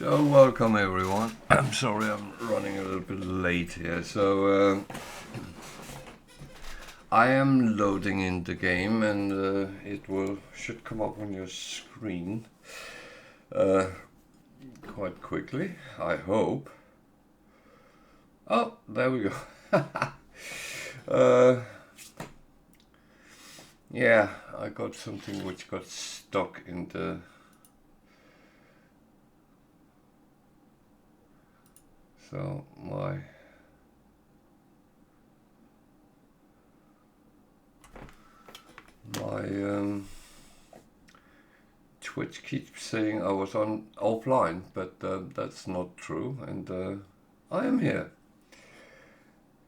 So welcome everyone. I'm sorry I'm running a little bit late here. So I am loading in the game and it should come up on your screen quite quickly, I hope. Oh, there we go. Yeah, I got something which got stuck in the my Twitch keeps saying I was offline, but that's not true, and I am here.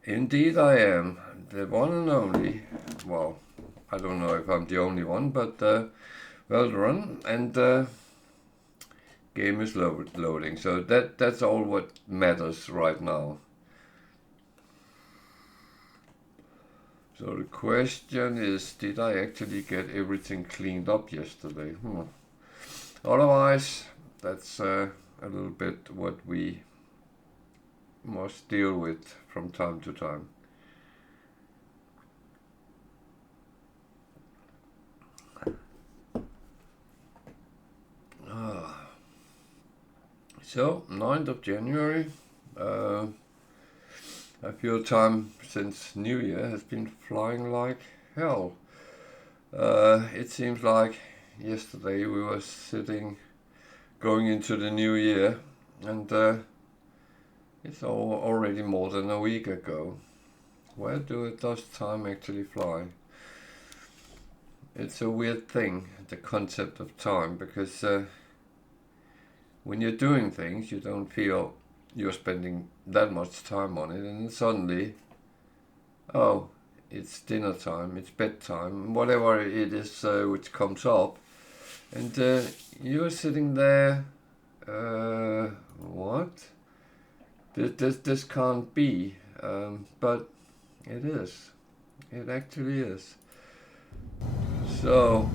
Indeed I am, the one and only. Well, I don't know if I'm the only one, but well done, and game is loading, so that's all what matters right now. So the question is, did I actually get everything cleaned up yesterday? Otherwise, that's a little bit what we must deal with from time to time. So, 9th of January, I feel time since New Year has been flying like hell. It seems like yesterday we were going into the new year, and it's already more than a week ago. Where does time actually fly? It's a weird thing, the concept of time, because when you're doing things, you don't feel you're spending that much time on it, and then suddenly, oh, it's dinner time, it's bedtime, whatever it is which comes up, and you're sitting there, what? This can't be, but it is. It actually is. So,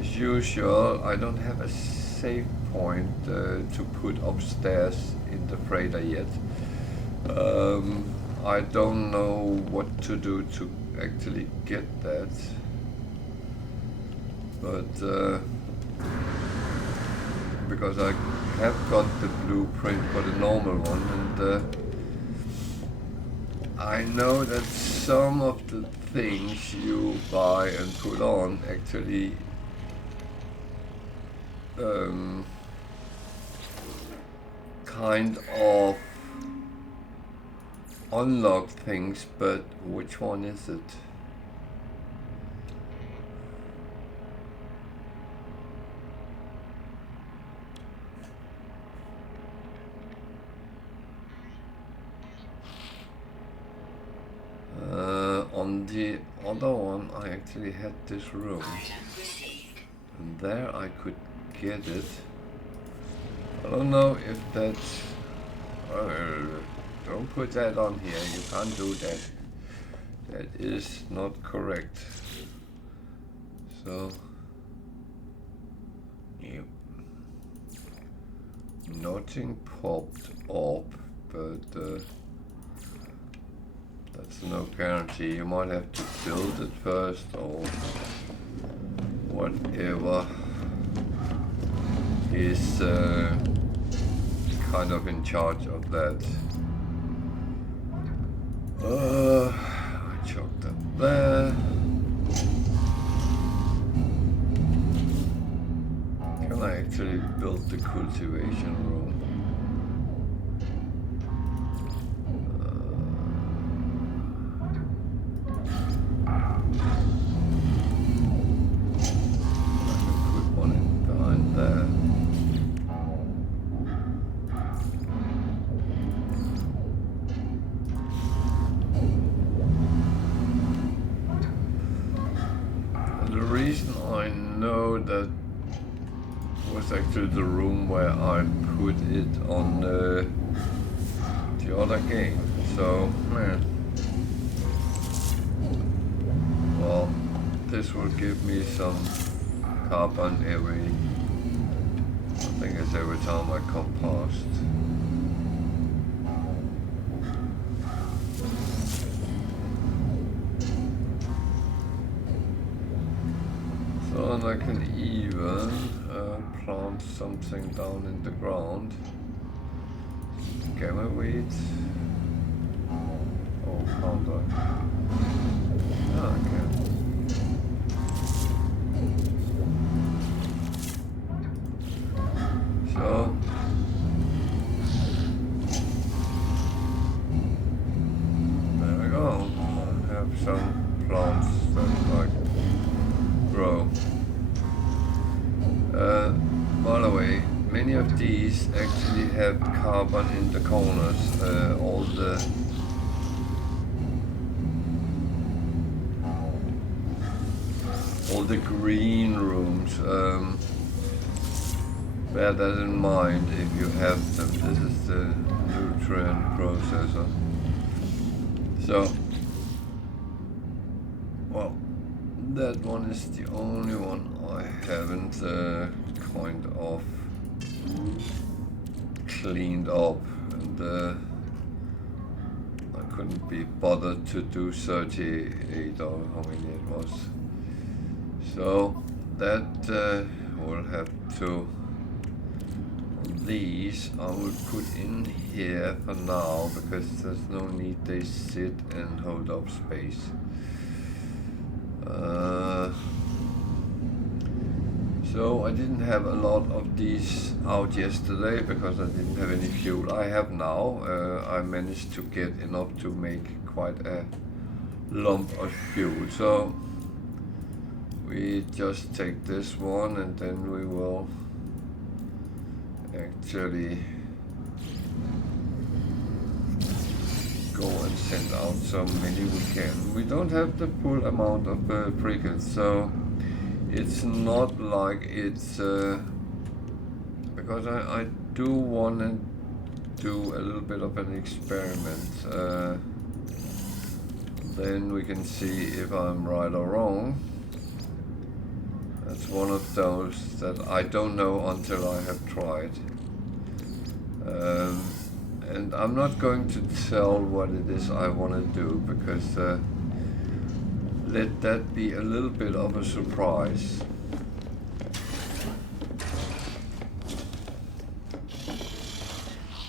as usual, I don't have a save point to put upstairs in the freighter yet. I don't know what to do to actually get that, but because I have got the blueprint for the normal one, and I know that some of the things you buy and put on actually kind of unlock things, but which one is it? On the other one I actually had this room, and there I could get it. I don't know if that's... don't put that on here, you can't do that. That is not correct. So... yep. Nothing popped up, but that's no guarantee. You might have to build it first or whatever is kind of in charge of that. I chucked that there. Can I actually build the cultivation room? Actually the room where I put it on the other game. So, man. Well, this will give me some carbon every think it's every time I come past. So and I can even plant something down in the ground. Gamma weed. Oh, can't I? Ah, I can. So there we go. I have some plants that like grow. By the way, many of these actually have carbon in the corners. All the green rooms. Bear that in mind if you have them. This is the nutrient processor. So, well, that one is the only one I haven't kind of cleaned up, and I couldn't be bothered to do 38 or how many it was. So that will have to, these I will put in here for now because there's no need they sit and hold up space. So I didn't have a lot of these out yesterday because I didn't have any fuel. I have now. I managed to get enough to make quite a lump of fuel. So we just take this one and then we will actually go and send out so many we can. We don't have the full amount of briquettes, so it's not like it's because I do want to do a little bit of an experiment. Then we can see if I'm right or wrong. That's one of those that I don't know until I have tried. And I'm not going to tell what it is I want to do because let that be a little bit of a surprise.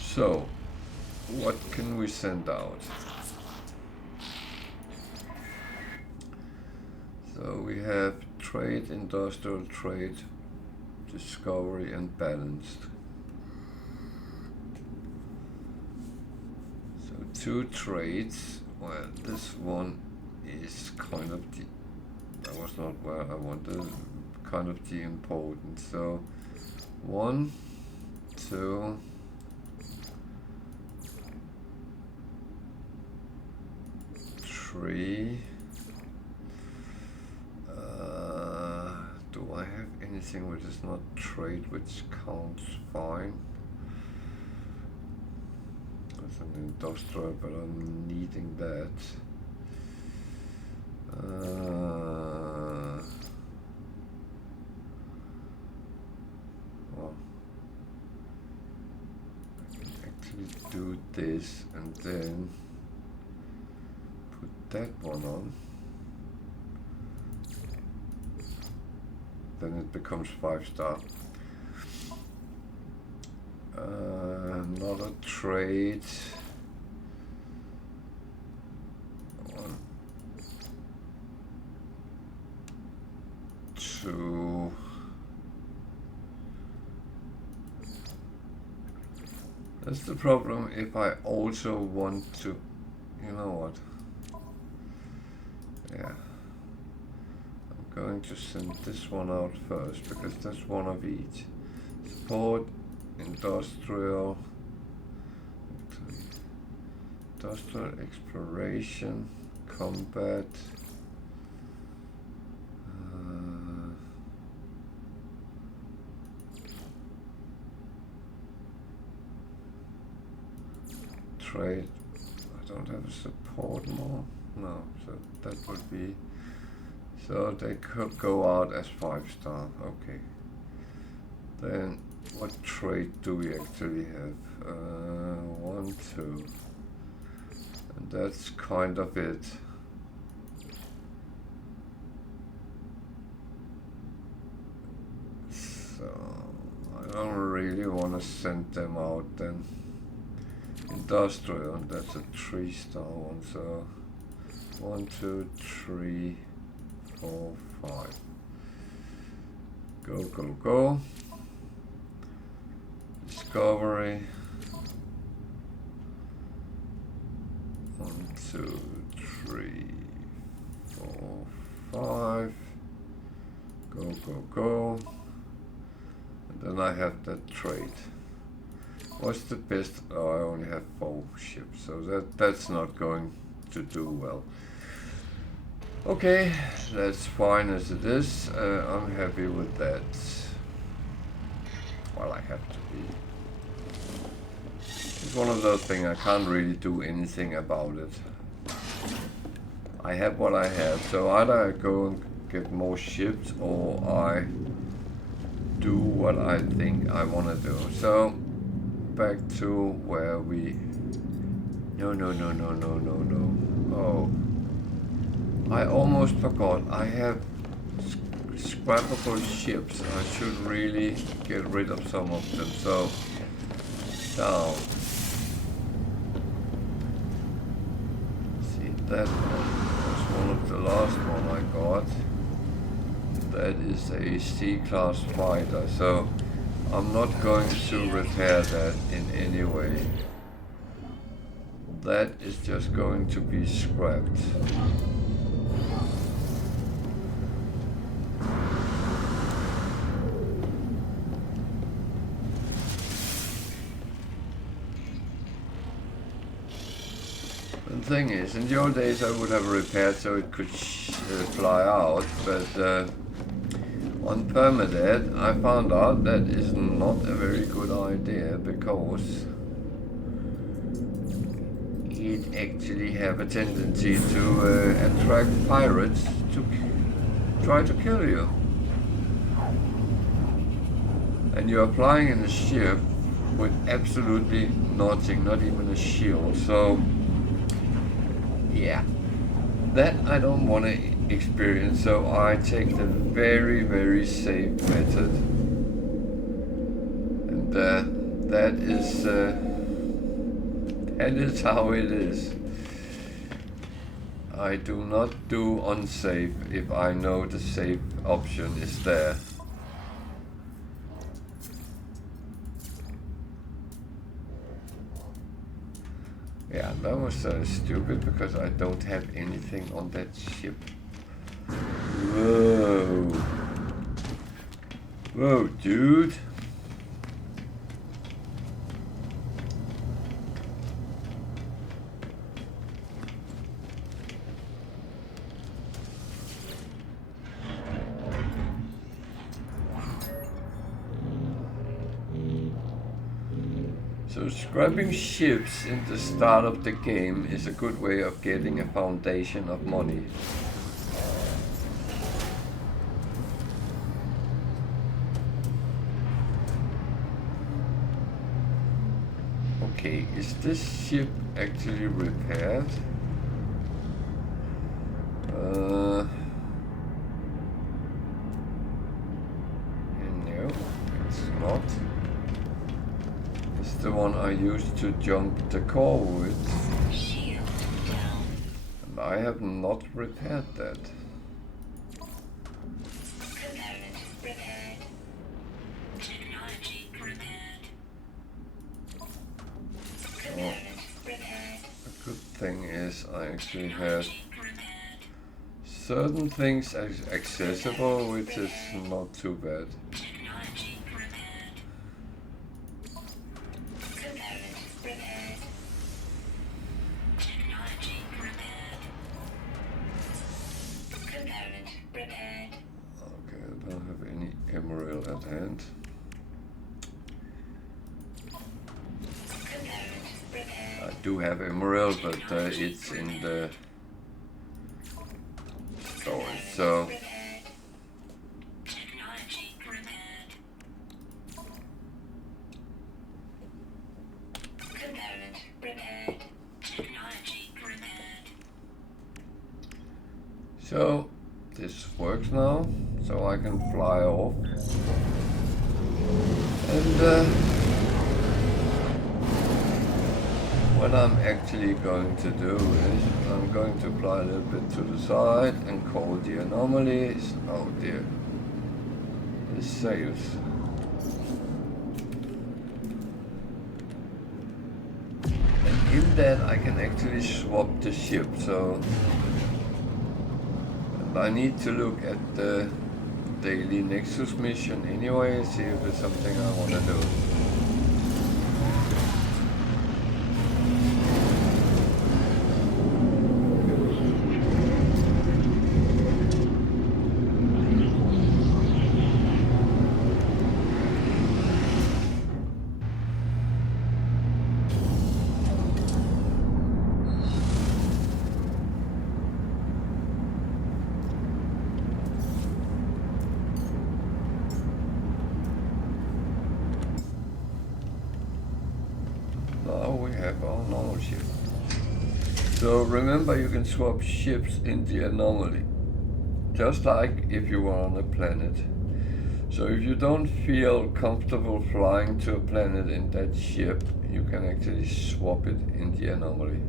So, what can we send out? So we have trade, industrial trade, discovery and balanced. So 2 trades. Well, this one is kind of the, that was not where I wanted, kind of the important. So 1, 2, 3. Do I have anything which is not trade which counts fine? That's an industrial, but I'm needing that. Well, I can actually do this and then put that one on. Then it becomes 5-star. Not a trade. 1, 2. That's the problem if I also want to, you know what? Yeah. Going to send this one out first because that's one of each. Support, industrial exploration, combat, trade. I don't have a support more. No, so that would be. So they could go out as 5-star, okay. Then What trait do we actually have? 1, 2. And that's kind of it. So I don't really want to send them out then. Industrial, that's a 3-star one, so 1, 2, 3, 4, 5. Go, go, go. Discovery. 1, 2, 3, 4, 5. Go, go, go. And then I have that trait. What's the best? Oh, I only have 4 ships, so that's not going to do well. Okay, that's fine as it is. I'm happy with that. Well, I have to be. It's one of those things I can't really do anything about it. I have what I have, so either I go and get more ships or I do what I think I want to do. So back to where we... No. Oh. I almost forgot. I have scrappable ships. I should really get rid of some of them. So, down. See, that one was one of the last one I got. That is a C-class fighter. So, I'm not going to repair that in any way. That is just going to be scrapped. The thing is, in the old days I would have repaired so it could fly out, but on Permadeath I found out that is not a very good idea because it actually have a tendency to attract pirates to try to kill you. And you're flying in a ship with absolutely nothing, not even a shield, so yeah, that I don't want to experience, so I take the very, very safe method. And that is how it is. I do not do unsafe if I know the safe option is there. Yeah, that was stupid because I don't have anything on that ship. Whoa. Whoa, dude. So scrapping ships in the start of the game is a good way of getting a foundation of money. Okay, is this ship actually repaired? No, it's not. It's the one I used to jump the core with. And I have not repaired that. Oh, the good thing is I actually have certain things accessible, which is not too bad. Okay, I don't have any emerald at hand. I do have emerald, but it's in the storage, so this works now, so I can fly off. And what I'm actually going to do is I'm going to fly a little bit to the side and call the anomalies. Oh dear. This saves. And in that I can actually swap the ship, so and I need to look at the daily Nexus mission anyway, see if it's something I want to do. So remember, you can swap ships in the anomaly, just like if you were on a planet. So if you don't feel comfortable flying to a planet in that ship, you can actually swap it in the anomaly.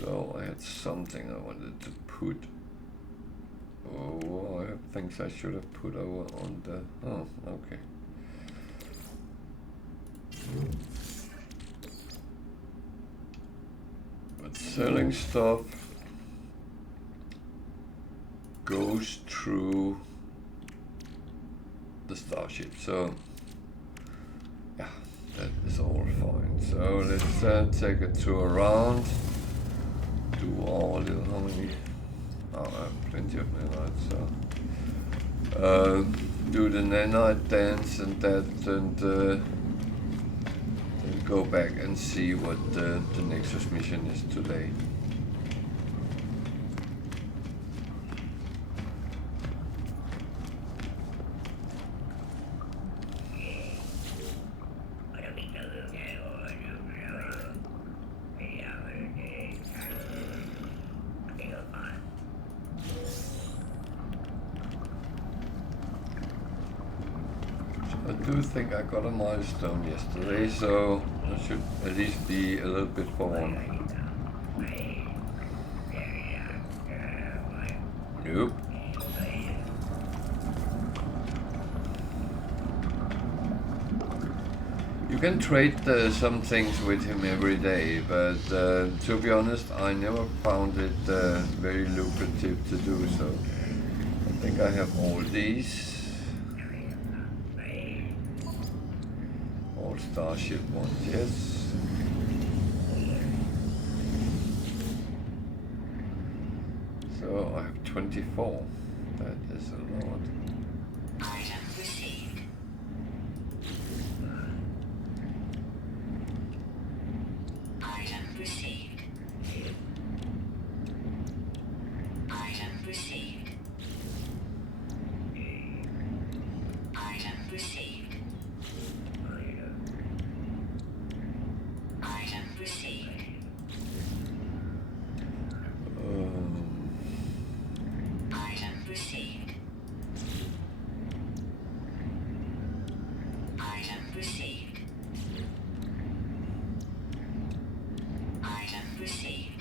So I had something I wanted to put. Oh, I have things I should have put over on the... Oh, okay. But selling stuff goes through the starship, so yeah, that is all fine. So let's take a tour around, do all the, how many? Oh, I have plenty of nanites, so do the nanite dance and that, and then go back and see what the Nexus mission is today. I do think I got a milestone yesterday, so I should at least be a little bit forward. Nope. You can trade some things with him every day, but to be honest, I never found it very lucrative to do so. I think I have all these. All starship ones, yes. So I have 24. That is a lot. Item received. Item received. Item received. Item received. Item received. Item received. Item received. Item received.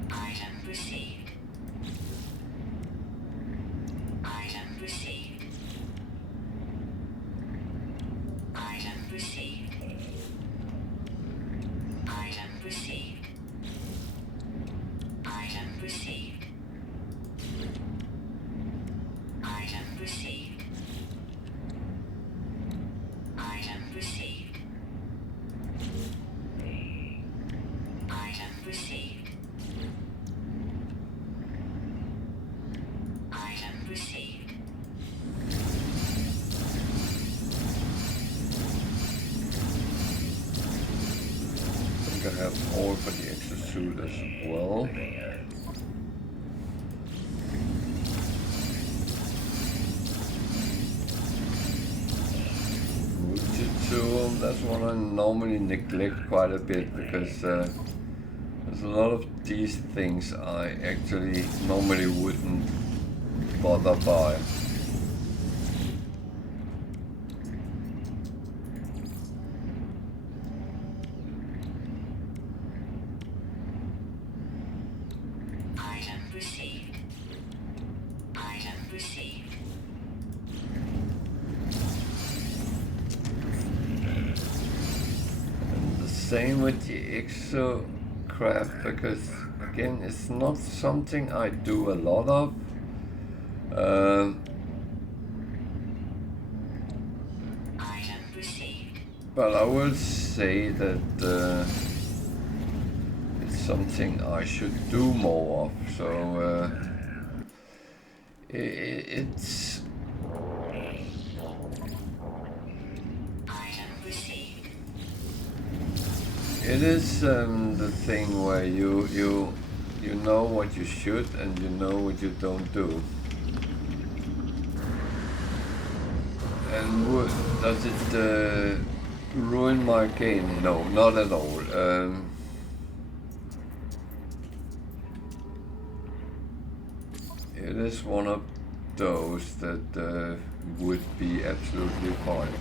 Item received. Item received. Item received. Item received. Item received. Item received. Item received. Item received. Item received. I think I have all for the exosuit as well. Fujitsu, that's one I normally neglect quite a bit because there's a lot of these things I actually normally wouldn't bother by. Item received. Item received. And the same with the exocraft, because again, it's not something I do a lot of. Item received. But I will say that it's something I should do more of. So it's Item received. it is the thing where you know what you should and you know what you don't do. And does it ruin my game? No, not at all. It is one of those that would be absolutely fine.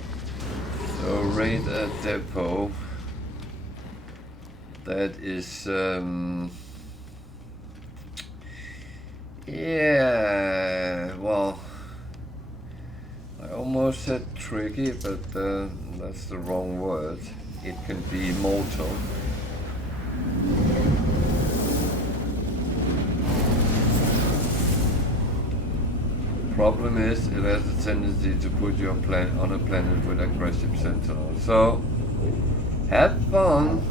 So raid a depot. That is yeah, well, I almost said tricky, but that's the wrong word. It can be mortal. Problem is, it has a tendency to put you on a planet with aggressive sentinels. So, have fun.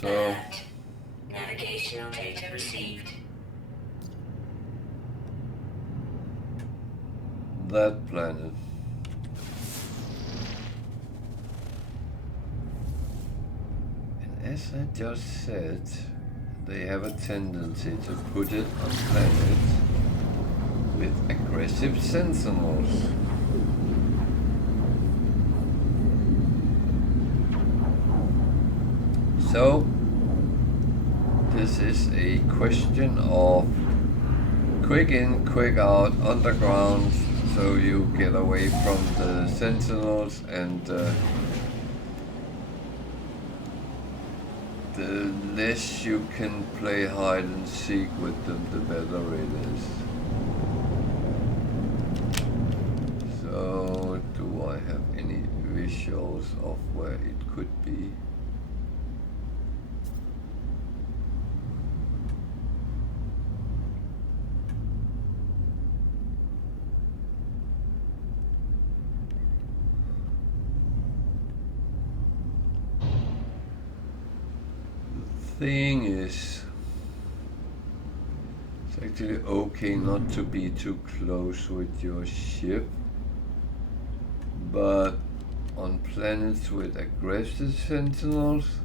So, Alert. Navigational data received. that planet. And as I just said, they have a tendency to put it on planets with aggressive sentinels. So, this is a question of quick in, quick out, underground, so you get away from the sentinels, and the less you can play hide and seek with them, the better it is. So, do I have any visuals of where it could be? Thing is, it's actually okay not to be too close with your ship, but on planets with aggressive sentinels,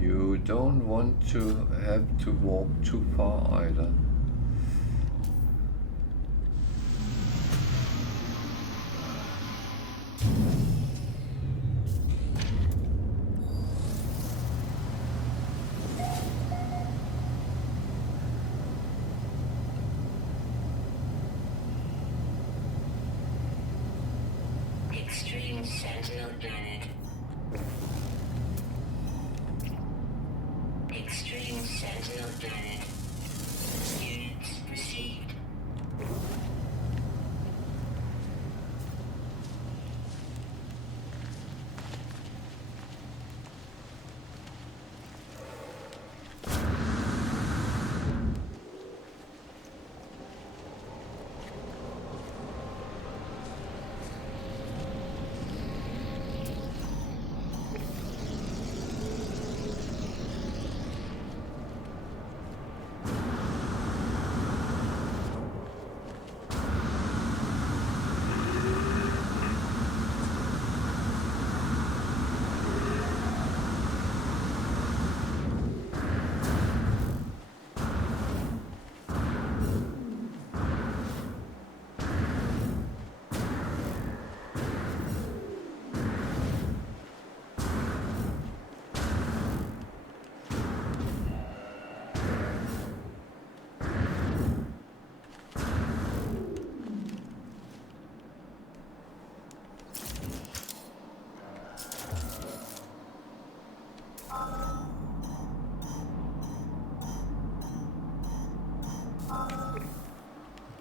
you don't want to have to walk too far either. Extreme Sentinel Planet. Extreme Sentinel Planet. Units received.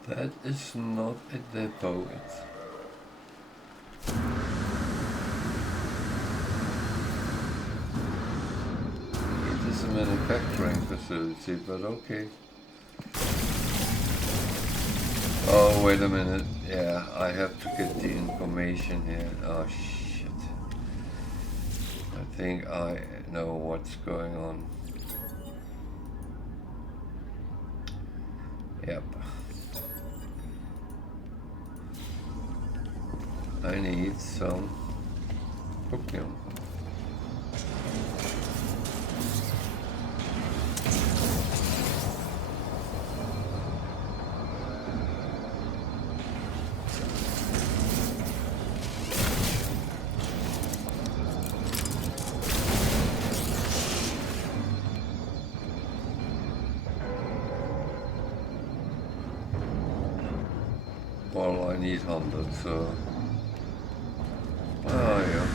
That is not a depot. It is a manufacturing facility, but okay. Oh, wait a minute. Yeah, I have to get the information here. Oh, shit. I think I know what's going on. Yep. I need some opium. Well, I need 100, so... Oh, yeah.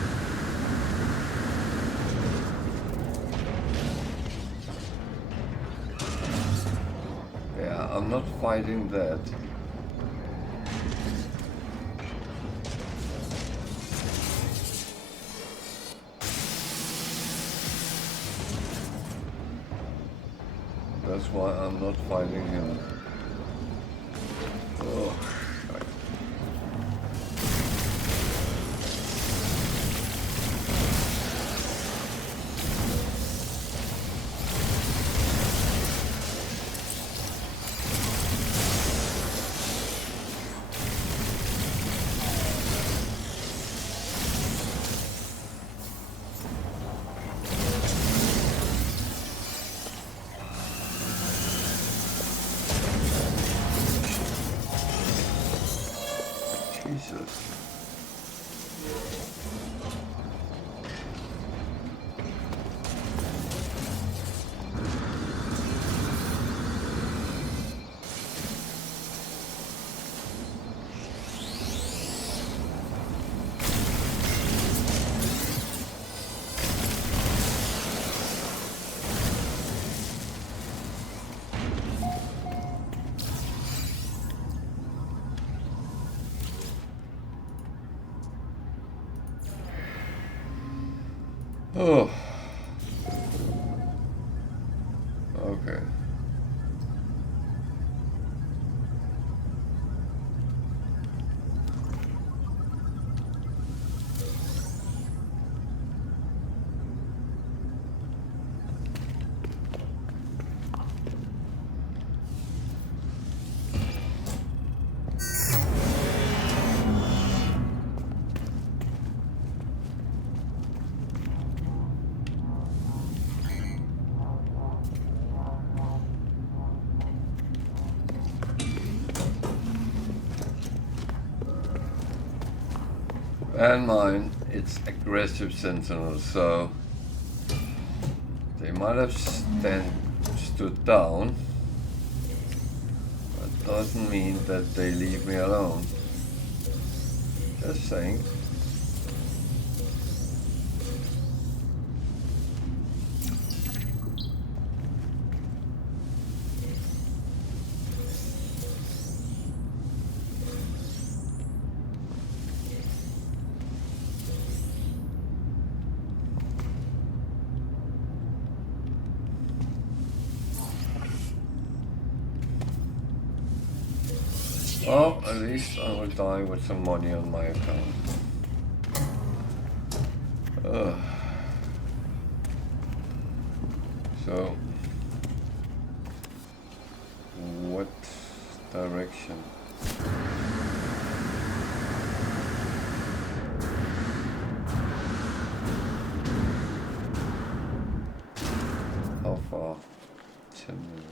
Yeah, I'm not fighting that. That's why I'm not fighting him. Oh. Jesus. Oh. Okay. And mine, it's aggressive sentinels, so they might have stood down, but doesn't mean that they leave me alone. Just saying. Well, at least I will die with some money on my account. So, what direction? How far? 10 minutes.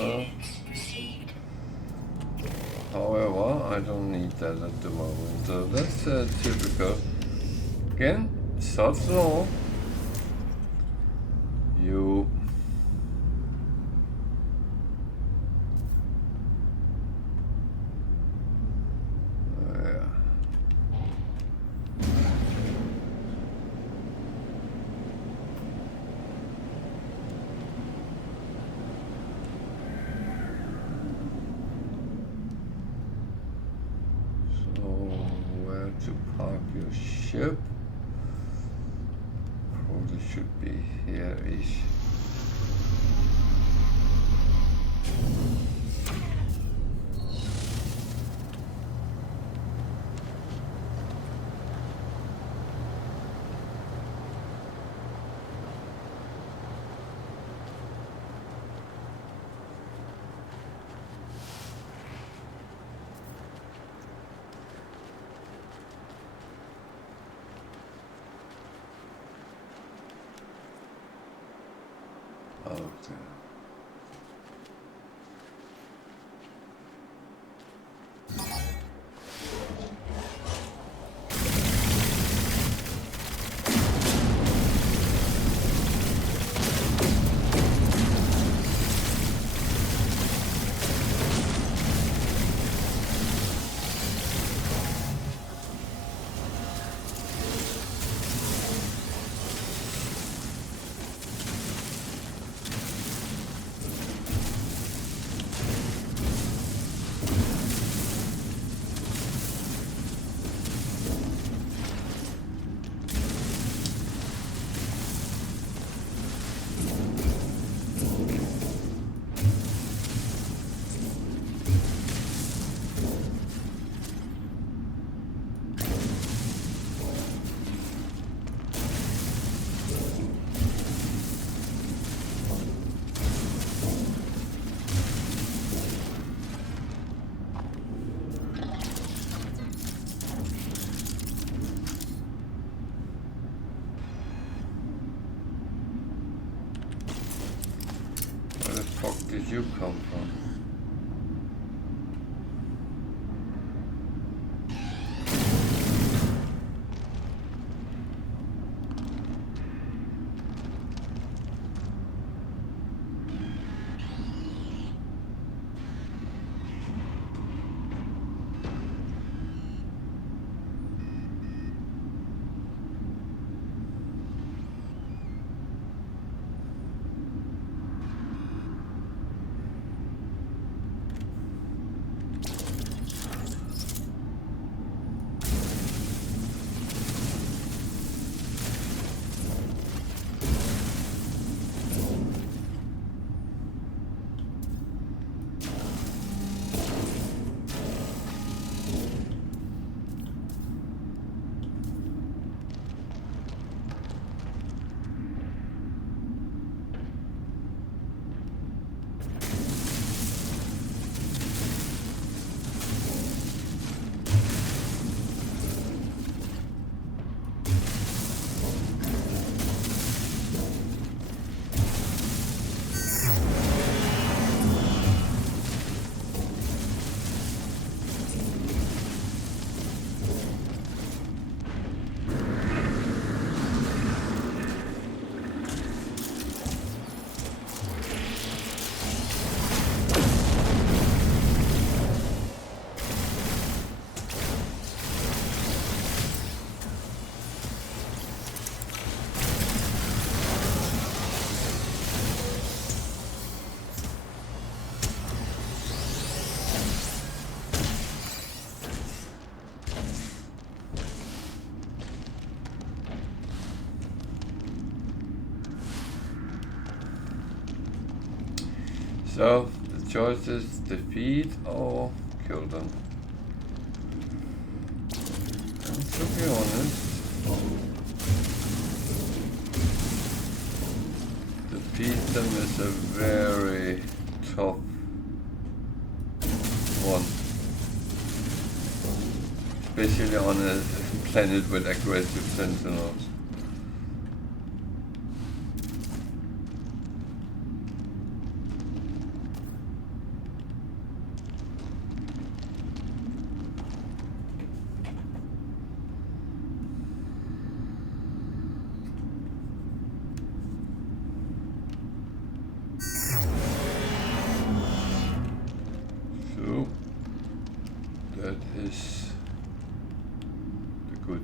Units received. However, I don't need that at the moment. So that's typical. Again, start slow. You. Yeah. So, where to park your ship? Probably should be here-ish. Okay. Where the fuck did you come from? So, the choice is defeat or kill them. And to be honest, defeat them is a very tough one. Especially on a planet with aggressive sentinels.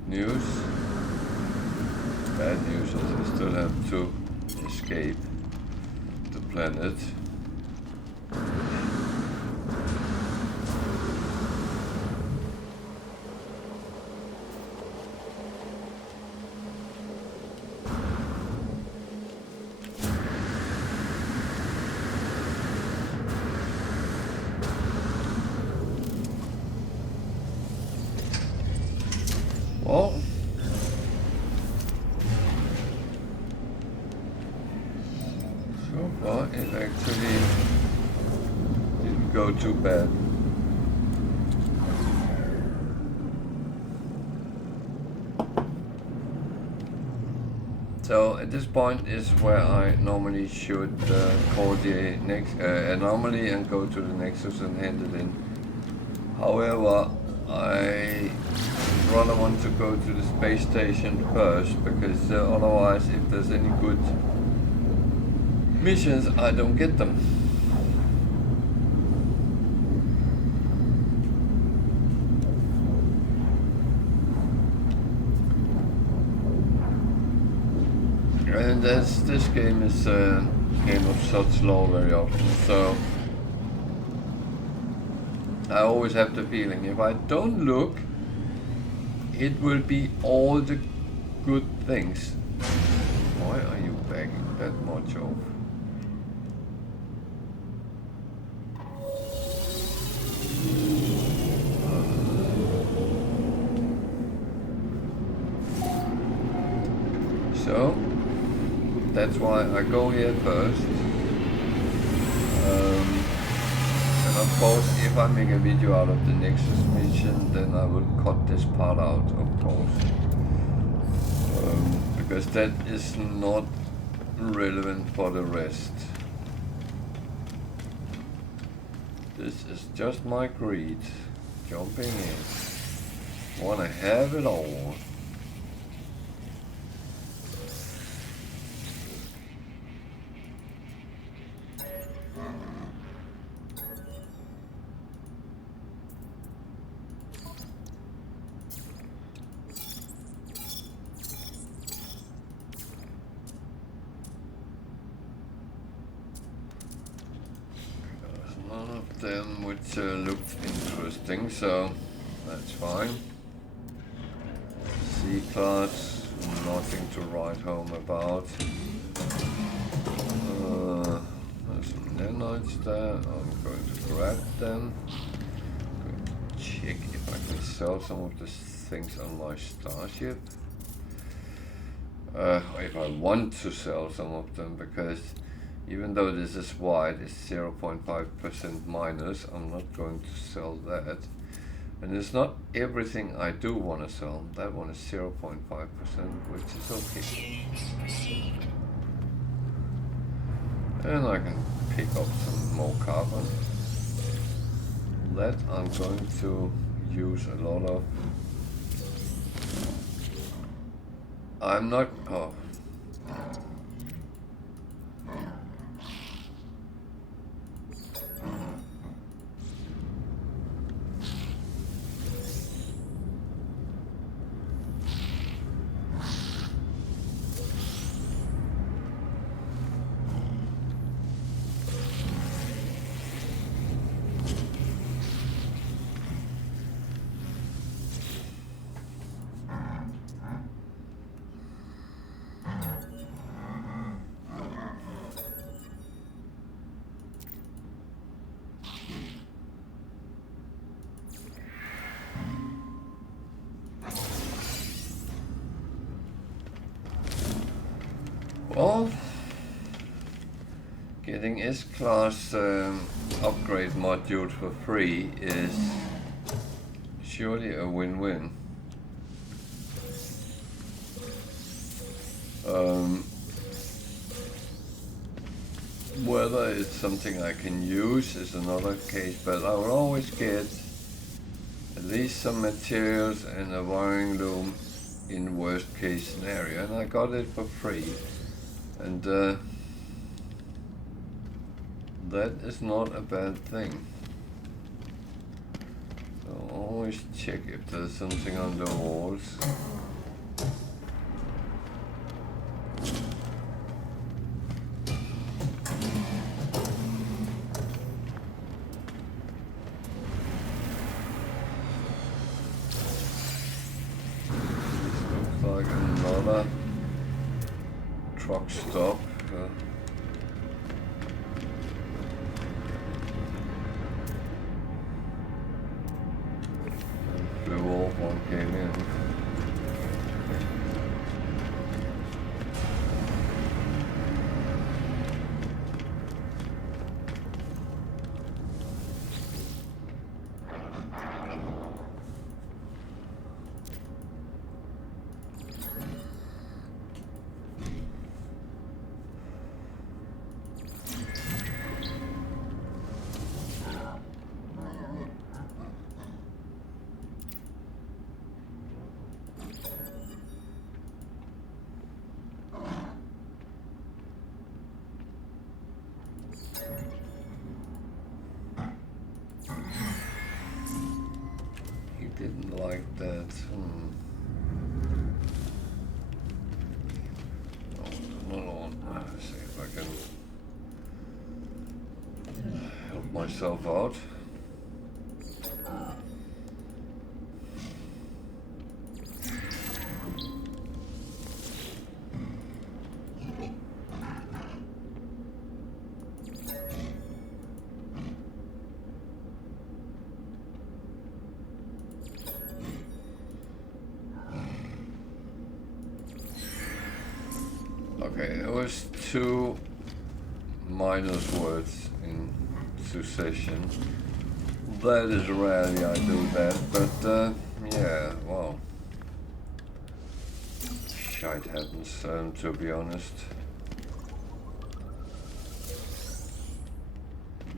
news. Bad news is I still have to escape the planet. Well, so far it actually didn't go too bad. So at this point is where I normally should call the next anomaly and go to the Nexus and hand it in. However, I rather want to go to the space station first, because otherwise if there's any good missions I don't get them. And as this game is a game of such law very often, so I always have the feeling if I don't look, it will be all the good things. Why are you backing that much off? So that's why I go here first. And of course, if I make a video out of the Nexus mission, then I will cut this part out, of course. Because that is not relevant for the rest. This is just my greed jumping in. Wanna have it all. None of them which looked interesting, so that's fine. C-class, nothing to write home about. There's some nanites there, I'm going to grab them. Going to check if I can sell some of the things on my starship. If I want to sell some of them, because even though this is white, it's 0.5% minus, I'm not going to sell that. And it's not everything I do want to sell. That one is 0.5%, which is okay. And I can pick up some more carbon. That I'm going to use a lot of. I'm not. Oh. Well, getting S-Class upgrade modules for free is surely a win-win. Whether it's something I can use is another case, but I will always get at least some materials and a wiring loom in worst case scenario, and I got it for free. And that is not a bad thing. So always check if there's something on the walls. Like another truck stop. Flew off, one came in. Didn't like that. Oh, let's see if I can help myself out. Okay, there was 2 minus words in succession. That is rarely I do that, but yeah, well, shite happens, to be honest.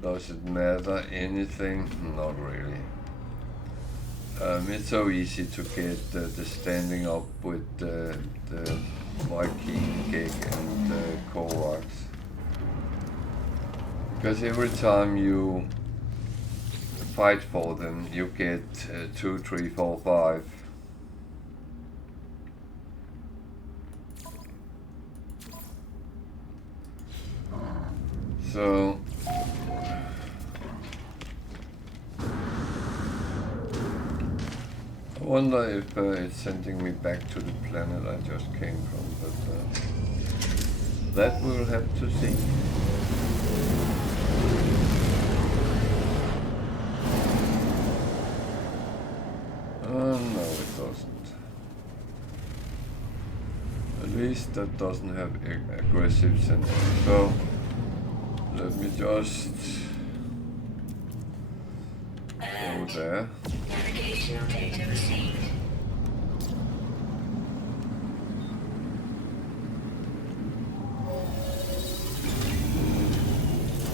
Does it matter anything? Not really. It's so easy to get the standing up with the Viking gig and Korax. Because every time you fight for them, you get 2, 3, 4, 5. So I wonder if it's sending me back to the planet I just came from, but that we'll have to see. No, it doesn't. At least that doesn't have aggressive sensors. So let me just go there. Navigational data received.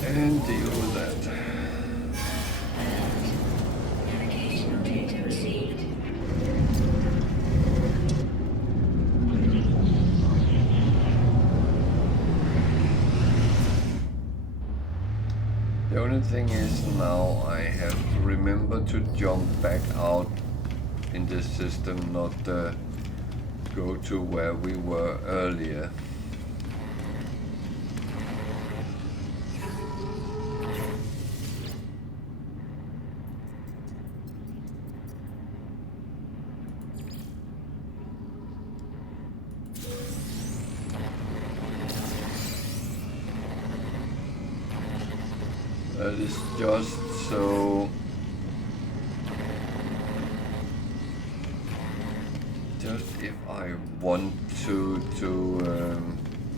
And deal with that. Navigational data received. The only thing is now I have to remember to jump back out in this system, not go to where we were earlier. That is just so... Just if I want to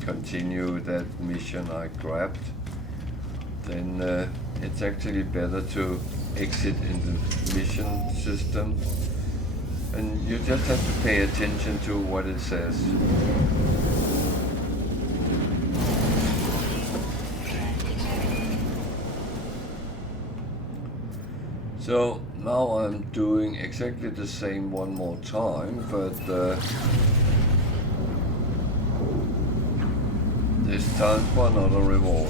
continue that mission I grabbed, then it's actually better to exit in the mission system. And you just have to pay attention to what it says. So now I'm doing exactly the same one more time, but this time for another reward.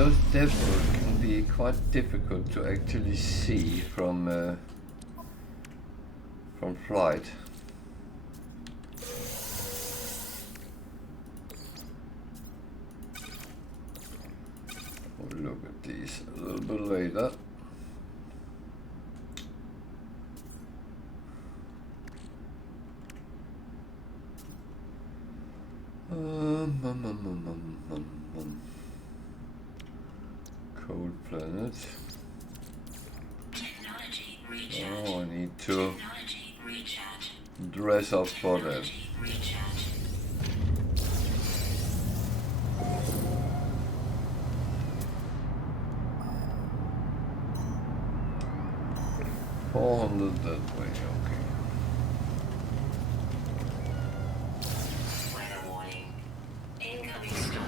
those devils can be quite difficult to actually see from flight. We'll look at these a little bit later. Cold planet. Oh, I need to dress up for that. $400 that way, okay. Weather warning. Incoming storm.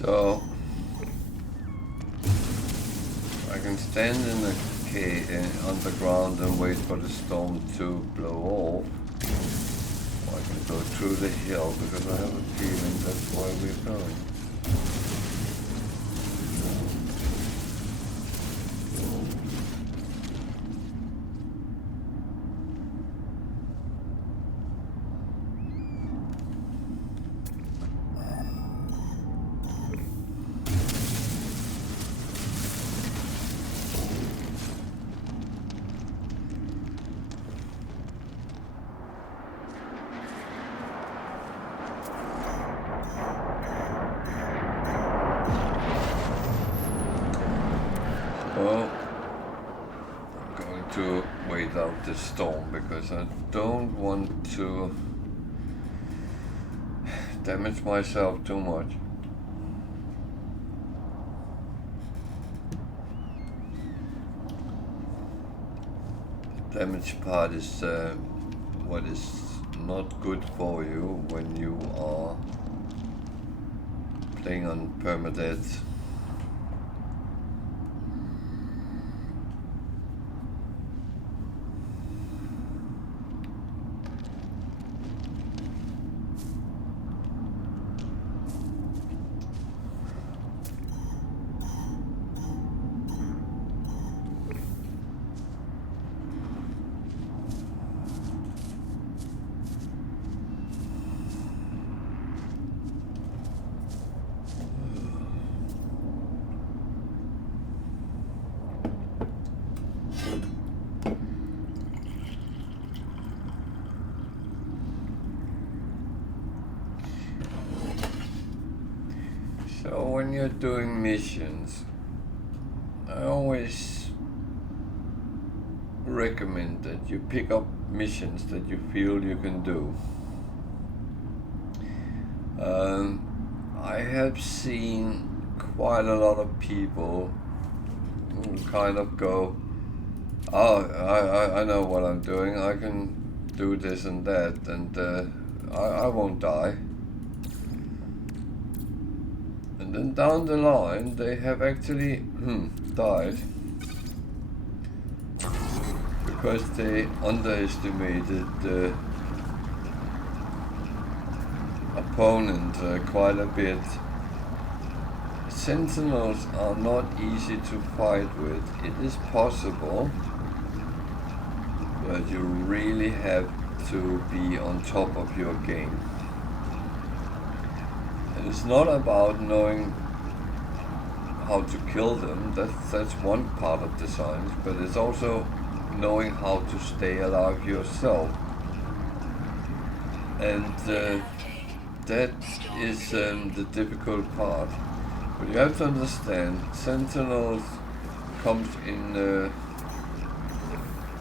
So I can stand in the underground and wait for the storm to blow off. Or I can go through the hill because I have a feeling that's where we're going. The storm because I don't want to damage myself too much. The damage part is what is not good for you when you are playing on Permadeath. So when you're doing missions, I always recommend that you pick up missions that you feel you can do. I have seen quite a lot of people who kind of go, oh, I know what I'm doing, I can do this and that, and I won't die. And then down the line, they have actually died because they underestimated the opponent quite a bit. Sentinels are not easy to fight with. It is possible, but you really have to be on top of your game. And it's not about knowing how to kill them, that's one part of the science, but it's also knowing how to stay alive yourself. And that is the difficult part. But you have to understand, Sentinels comes in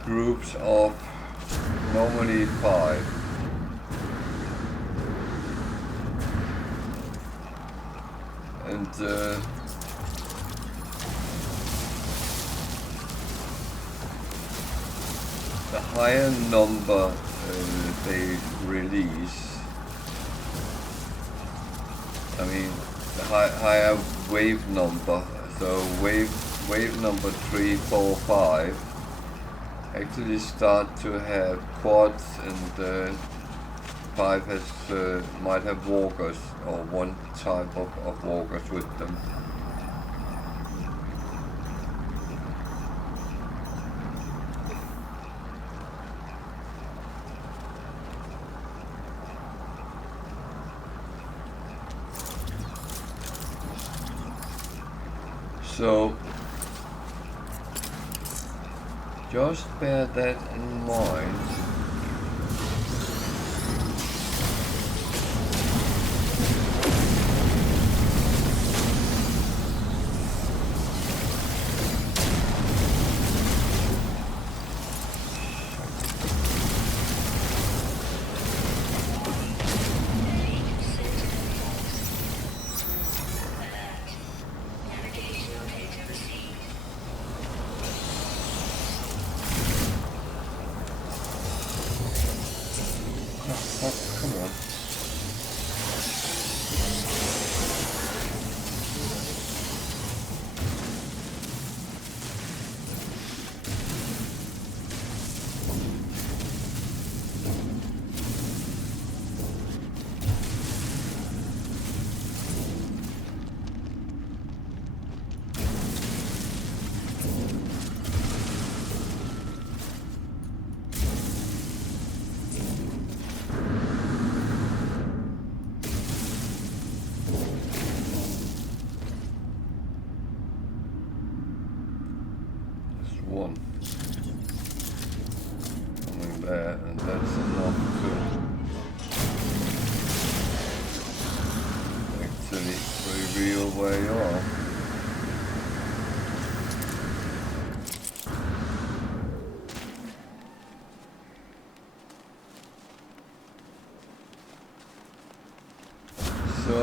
groups of normally 5. And the higher number they release, I mean the higher wave number, so wave number 3, 4, 5 actually start to have quads, and 5 has might have walkers, or one type of walkers with them. So just bear that in mind. One coming there, and that's enough to actually reveal where you are. So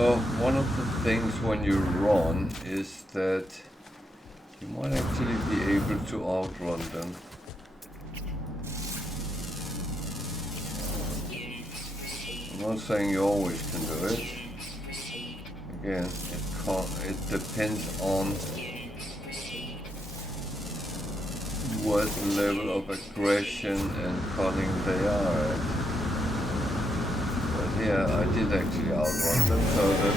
one of the things when you run is that you might actually be able to outrun them. I'm not saying you always can do it. Again, it depends on what level of aggression and cunning they are at. But here, I did actually outrun them, so that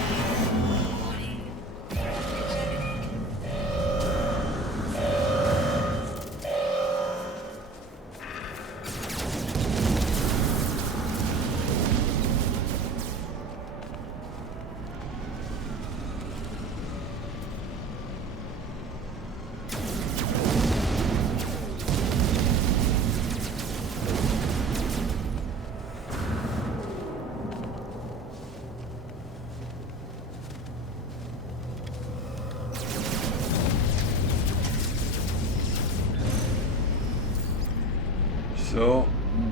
so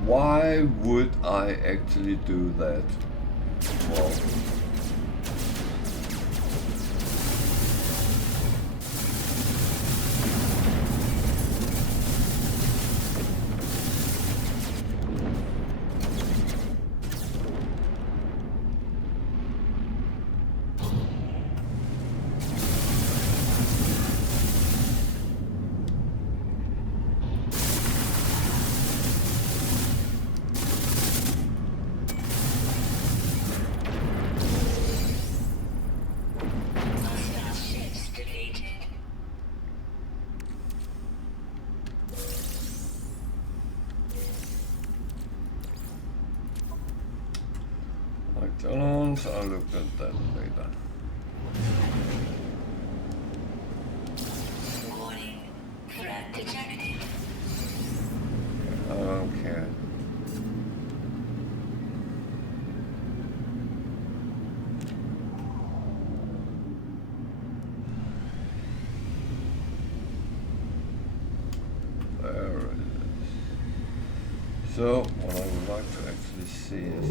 why would I actually do that? Well, Tunnels, I'll look at that later. Warning. Threat detected. I don't care. There it is. So, what I would like to actually see is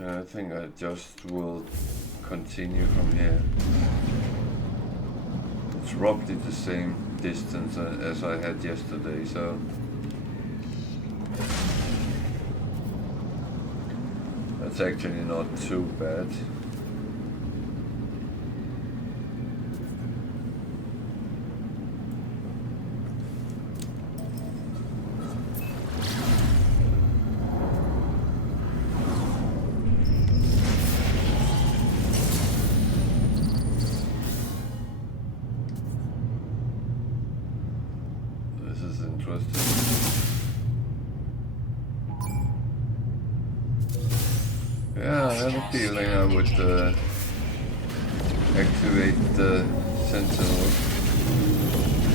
I think I just will continue from here. It's roughly the same distance as I had yesterday, so that's actually not too bad. Yeah, I had a feeling I would activate the Sentinel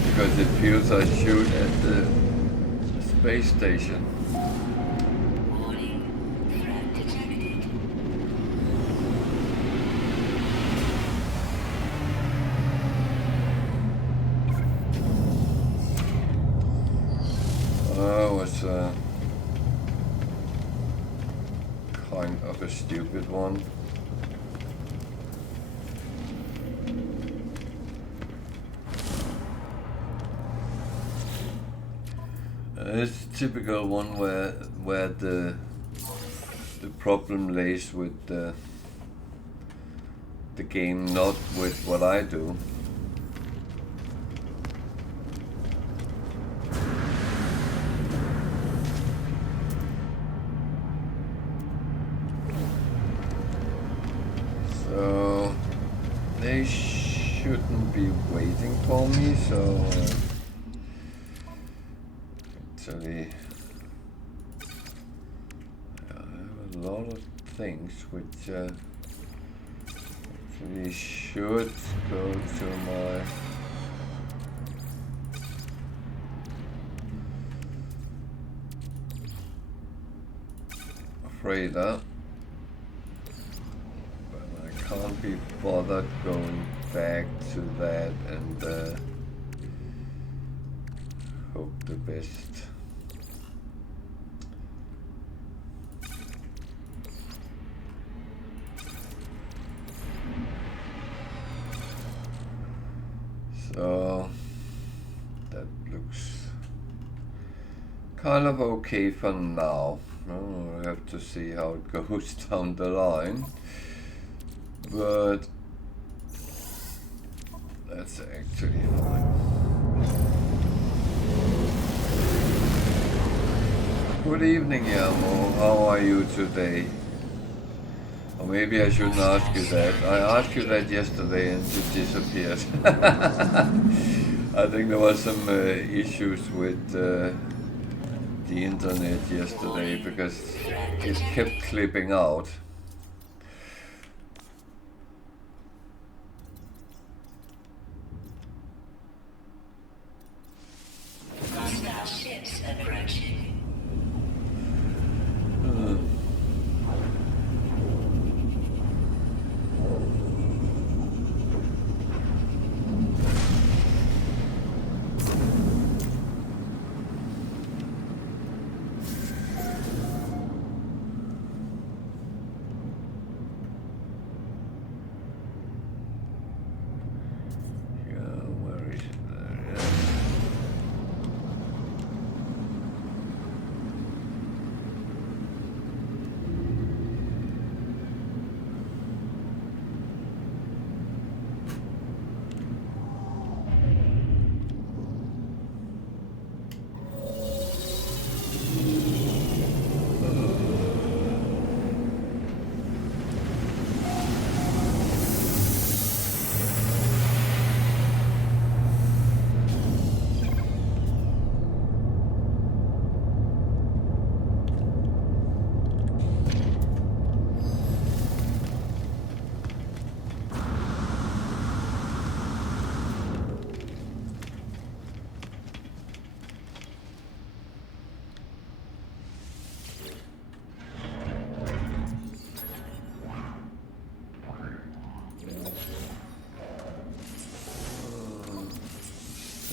because it feels I shoot at the space station. Warning. Threat detected. Oh, it's kind of a stupid one. It's a typical one where the problem lays with the game, not with what I do. So they shouldn't be waiting for me, so actually I have a lot of things which actually should go to my freighter. Can't be bothered going back to that and hope the best. So that looks kind of okay for now. Oh, I have to see how it goes down the line. But that's actually fine. Good evening, Yamo. How are you today? Or maybe I shouldn't ask you that. I asked you that yesterday and you disappeared. I think there was some issues with the internet yesterday because it kept clipping out. Hostile ships approaching.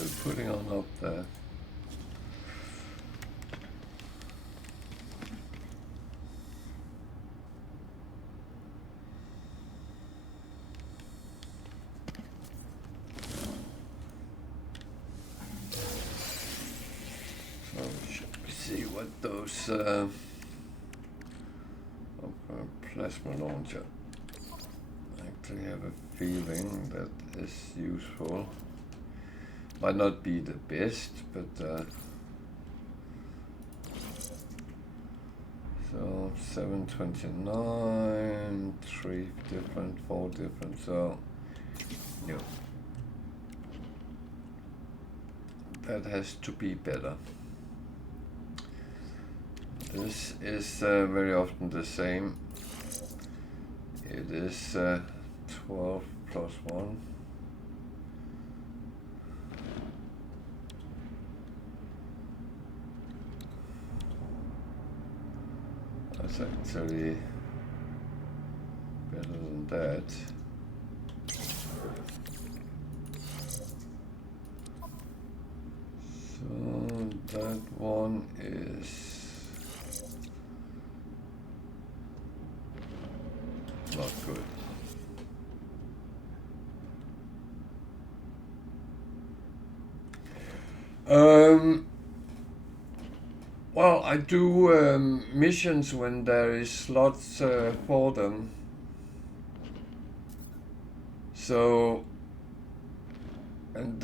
still putting on up there. So should we see what those plasma launcher. I actually have a feeling that is useful. Might not be the best, but so 729, 3 different, 4 different, so no. That has to be better. This is very often the same. It is 12 plus 1. That's actually better than that. So that one is not good. Well, I do missions when there is slots for them. So, and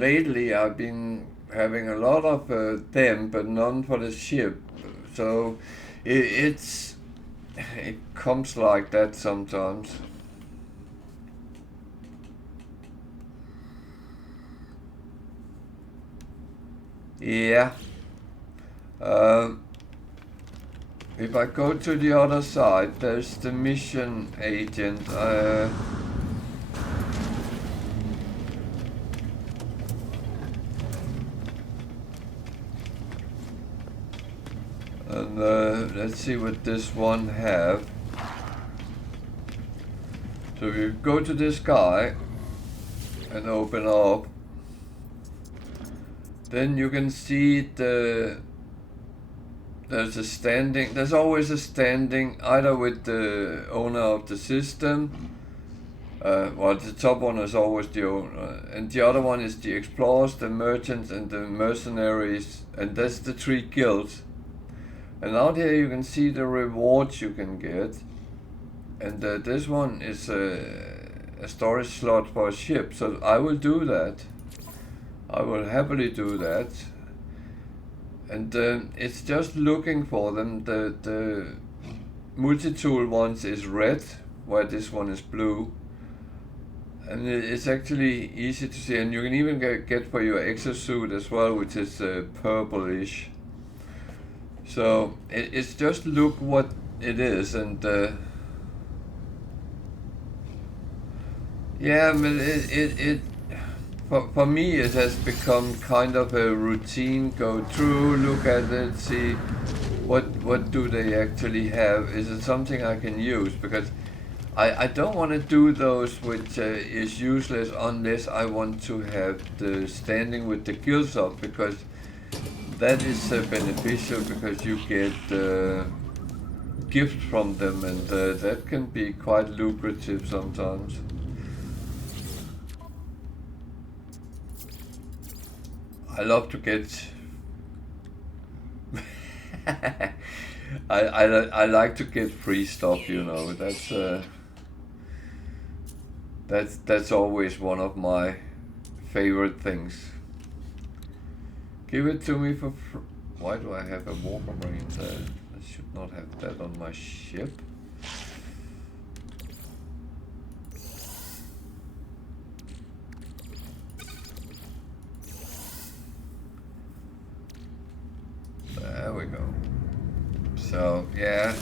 lately I've been having a lot of them, but none for the ship. So it comes like that sometimes. Yeah. If I go to the other side, there's the mission agent. And let's see what this one have. So if you go to this guy and open up, then you can see there's always a standing, either with the owner of the system, well, the top one is always the owner, and the other one is the explorers, the merchants, and the mercenaries, and that's the 3 guilds. And out here you can see the rewards you can get, and this one is a storage slot for a ship, so I will do that. I will happily do that. And it's just looking for them. The multi-tool ones is red, while this one is blue. And it's actually easy to see, and you can even get for your exosuit as well, which is purplish. So it's just look what it is, and yeah, I mean, for me it has become kind of a routine. Go through, look at it, see what do they actually have. Is it something I can use? Because I don't want to do those which is useless unless I want to have the standing with the guilds up, because that is beneficial, because you get gifts from them, and that can be quite lucrative sometimes. I love to get I like to get free stuff, you know. That's always one of my favorite things. Give it to me for free. Why do I have a walker marine there? I should not have that on my ship. There we go. So yeah.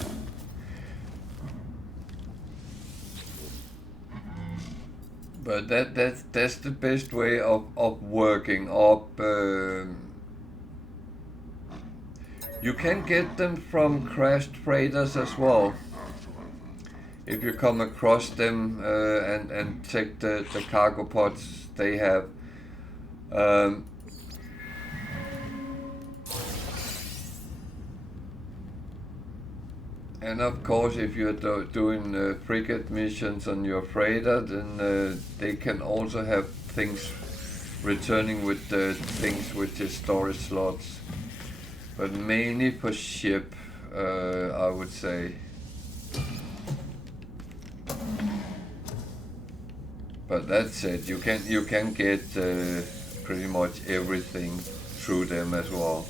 But that's the best way of working up. You can get them from crashed freighters as well, if you come across them and check the cargo pods they have. Um, and of course, if you're doing frigate missions on your freighter, then they can also have things returning with things which is storage slots. But mainly for ship, I would say. But that said, you can get pretty much everything through them as well.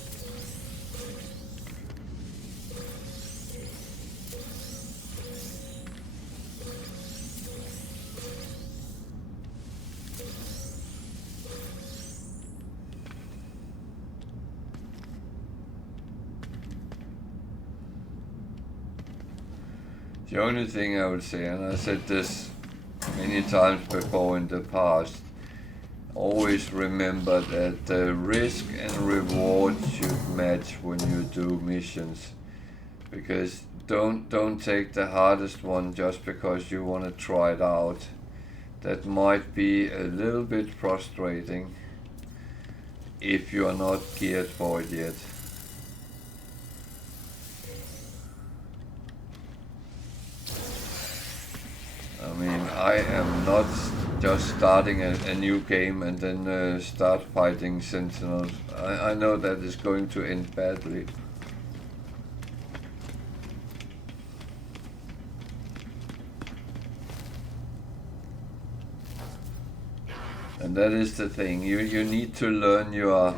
The only thing I would say, and I said this many times before in the past, always remember that the risk and reward should match when you do missions. Because don't take the hardest one just because you want to try it out. That might be a little bit frustrating if you are not geared for it yet. I mean, I am not just starting a new game and then start fighting sentinels. I know that is going to end badly. And that is the thing, you need to learn your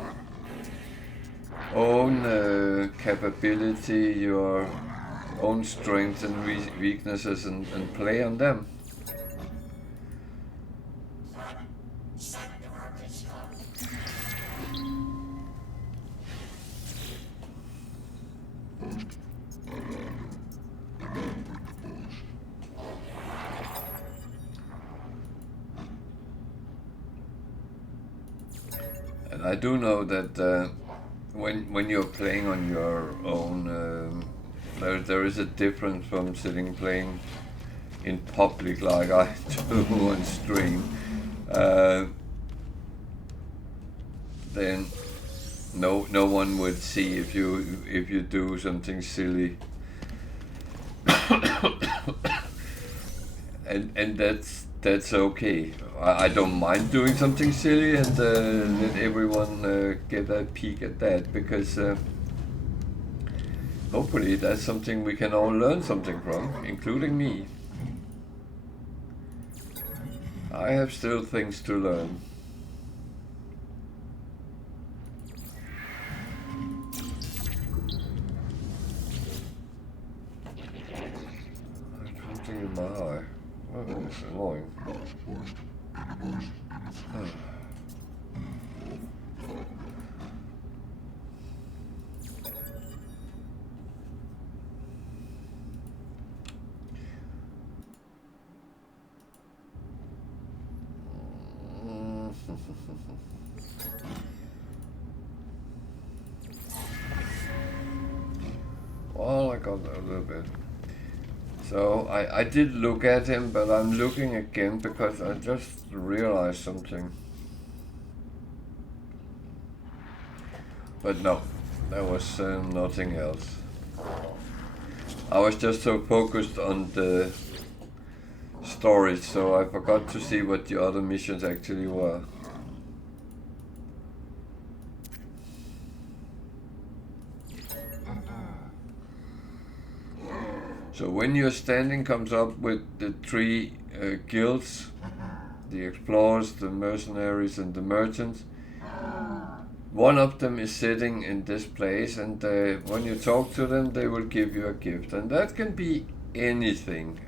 own capability, your own strengths and weaknesses and play on them. And I do know that when you're playing on your own, there is a difference from sitting playing in public like I do on stream. Then no one would see if you do something silly. and that's okay. I don't mind doing something silly and let everyone get a peek at that, because hopefully that's something we can all learn something from, including me. I have still things to learn. I have something in my eye. Oh, that's annoying. Well, I got a little bit. So I did look at him, but I'm looking again because I just realized something. But no, there was nothing else. I was just so focused on the storage, so I forgot to see what the other missions actually were. So when your standing comes up with the three guilds, the explorers, the mercenaries and the merchants, one of them is sitting in this place, and when you talk to them they will give you a gift, and that can be anything.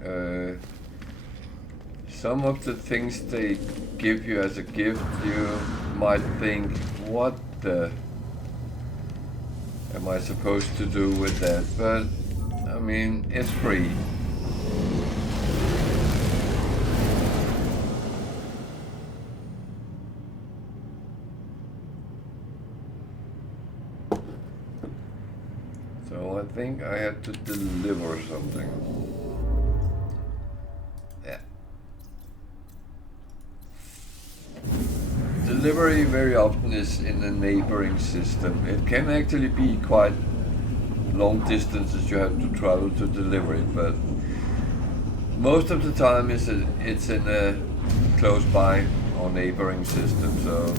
Some of the things they give you as a gift, you might think, what the am I supposed to do with that? But I mean, it's free. So I think I had to deliver something. Yeah. delivery very often is in a neighboring system. It can actually be quite long distances you have to travel to deliver it, but most of the time it's in a close by or neighboring system, so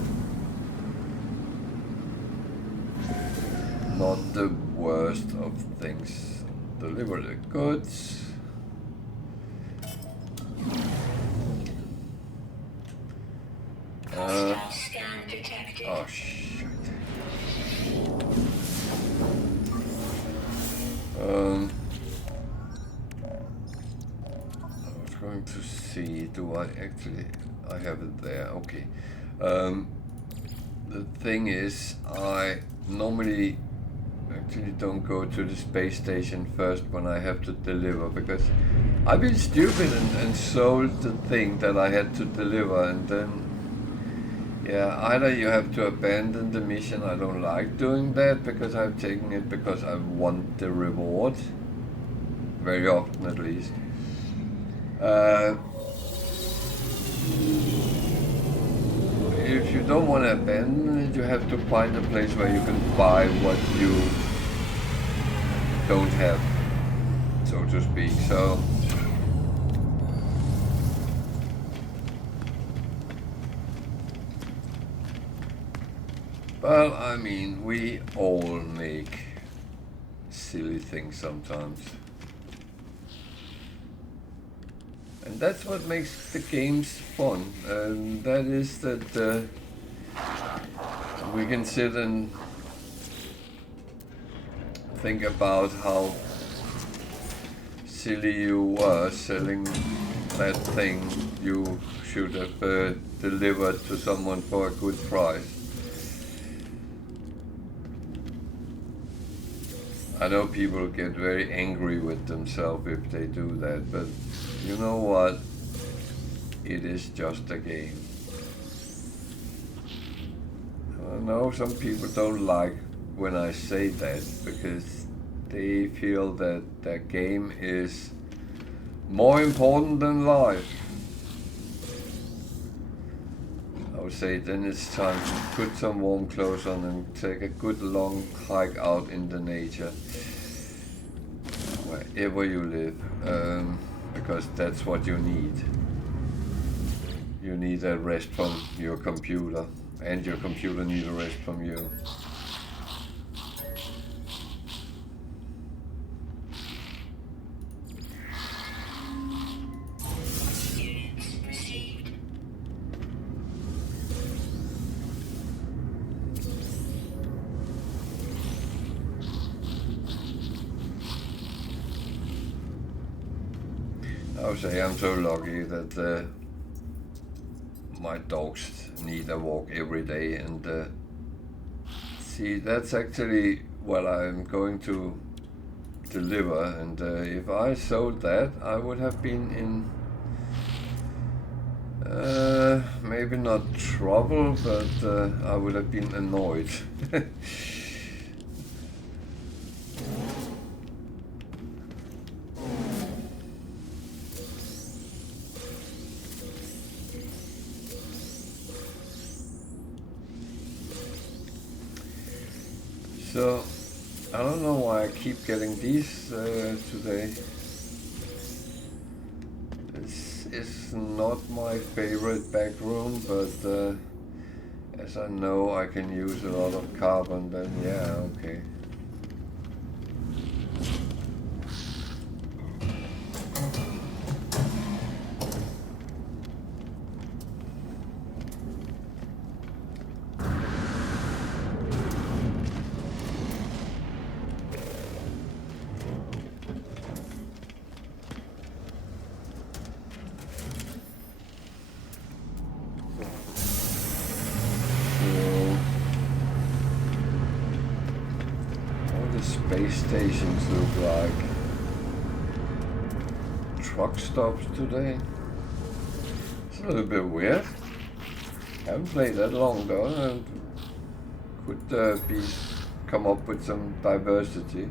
not the worst of things. Deliver the goods. Scan detected. Oh shit. I was going to see, I have it there, okay. The thing is, I normally actually don't go to the space station first when I have to deliver, because I've been stupid and sold the thing that I had to deliver, and then yeah, either you have to abandon the mission. I don't like doing that because I've taken it because I want the reward, very often at least. If you don't want to abandon it, you have to find a place where you can buy what you don't have, so to speak. So well, I mean, we all make silly things sometimes. And that's what makes the games fun. And that is that we can sit and think about how silly you were selling that thing you should have delivered to someone for a good price. I know people get very angry with themselves if they do that, but you know what? It is just a game. I know some people don't like when I say that because they feel that their game is more important than life. I would say then it's time to put some warm clothes on and take a good long hike out in the nature, wherever you live, because that's what you need. You need a rest from your computer, and your computer needs a rest from you. I would say I'm so lucky that my dogs need a walk every day, and see, that's actually what I'm going to deliver, and if I sold that, I would have been in maybe not trouble, but I would have been annoyed. So, I don't know why I keep getting these today. This is not my favorite back room, but as I know I can use a lot of carbon, then yeah, okay. Space stations look like truck stops today. It's a little bit weird. Haven't played that long though, and could come up with some diversity.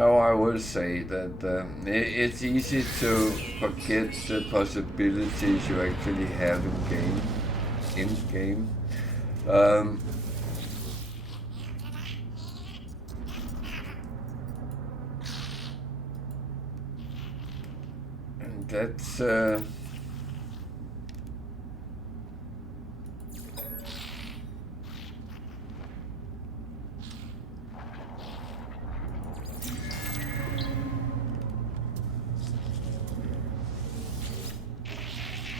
Oh, I will say that it's easy to forget the possibilities you actually have in game. In game, and that's.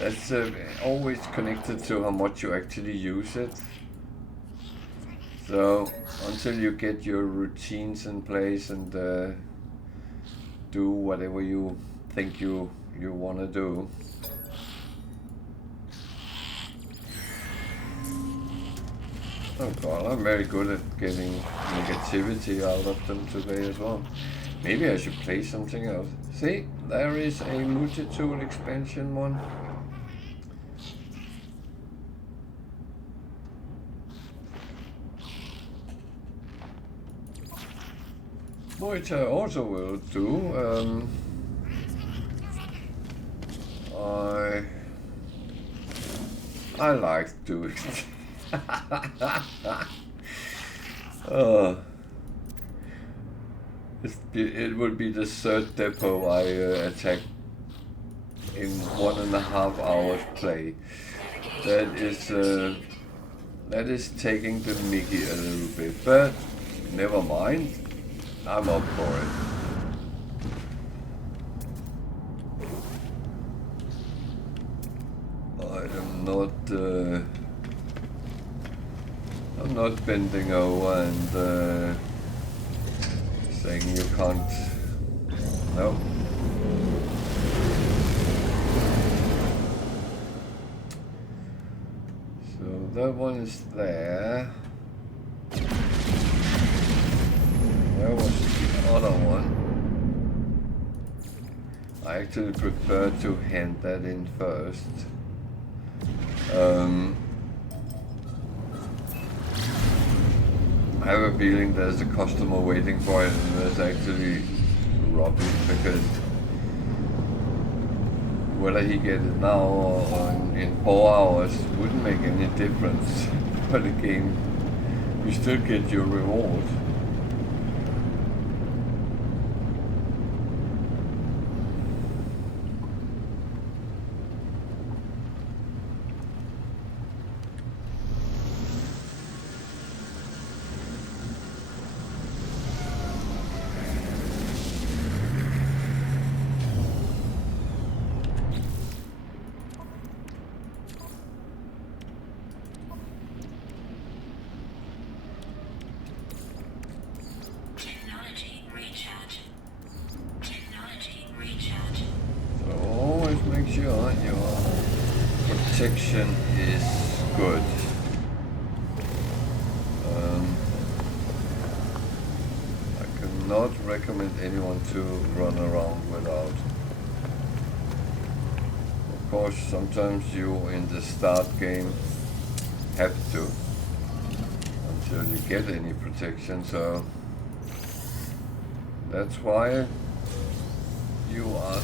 That's always connected to how much you actually use it. So until you get your routines in place and do whatever you think you want to do. Oh god, I'm very good at getting negativity out of them today as well. Maybe I should play something else. See, there is a multi-tool expansion one. Which I also will do. I like doing it. It will be the third depot I attack in 1.5 hours play. That is taking the mickey a little bit, but never mind. I'm up for it. I'm not bending over and saying you can't. No. So that one is there. Where was the other one? I actually prefer to hand that in first. I have a feeling there's a customer waiting for it and there's actually rubbish because whether he gets it now or in 4 hours wouldn't make any difference for the game. You still get your reward. Protection is good. I cannot recommend anyone to run around without. Of course, sometimes you in the start game have to until you get any protection, so that's why you are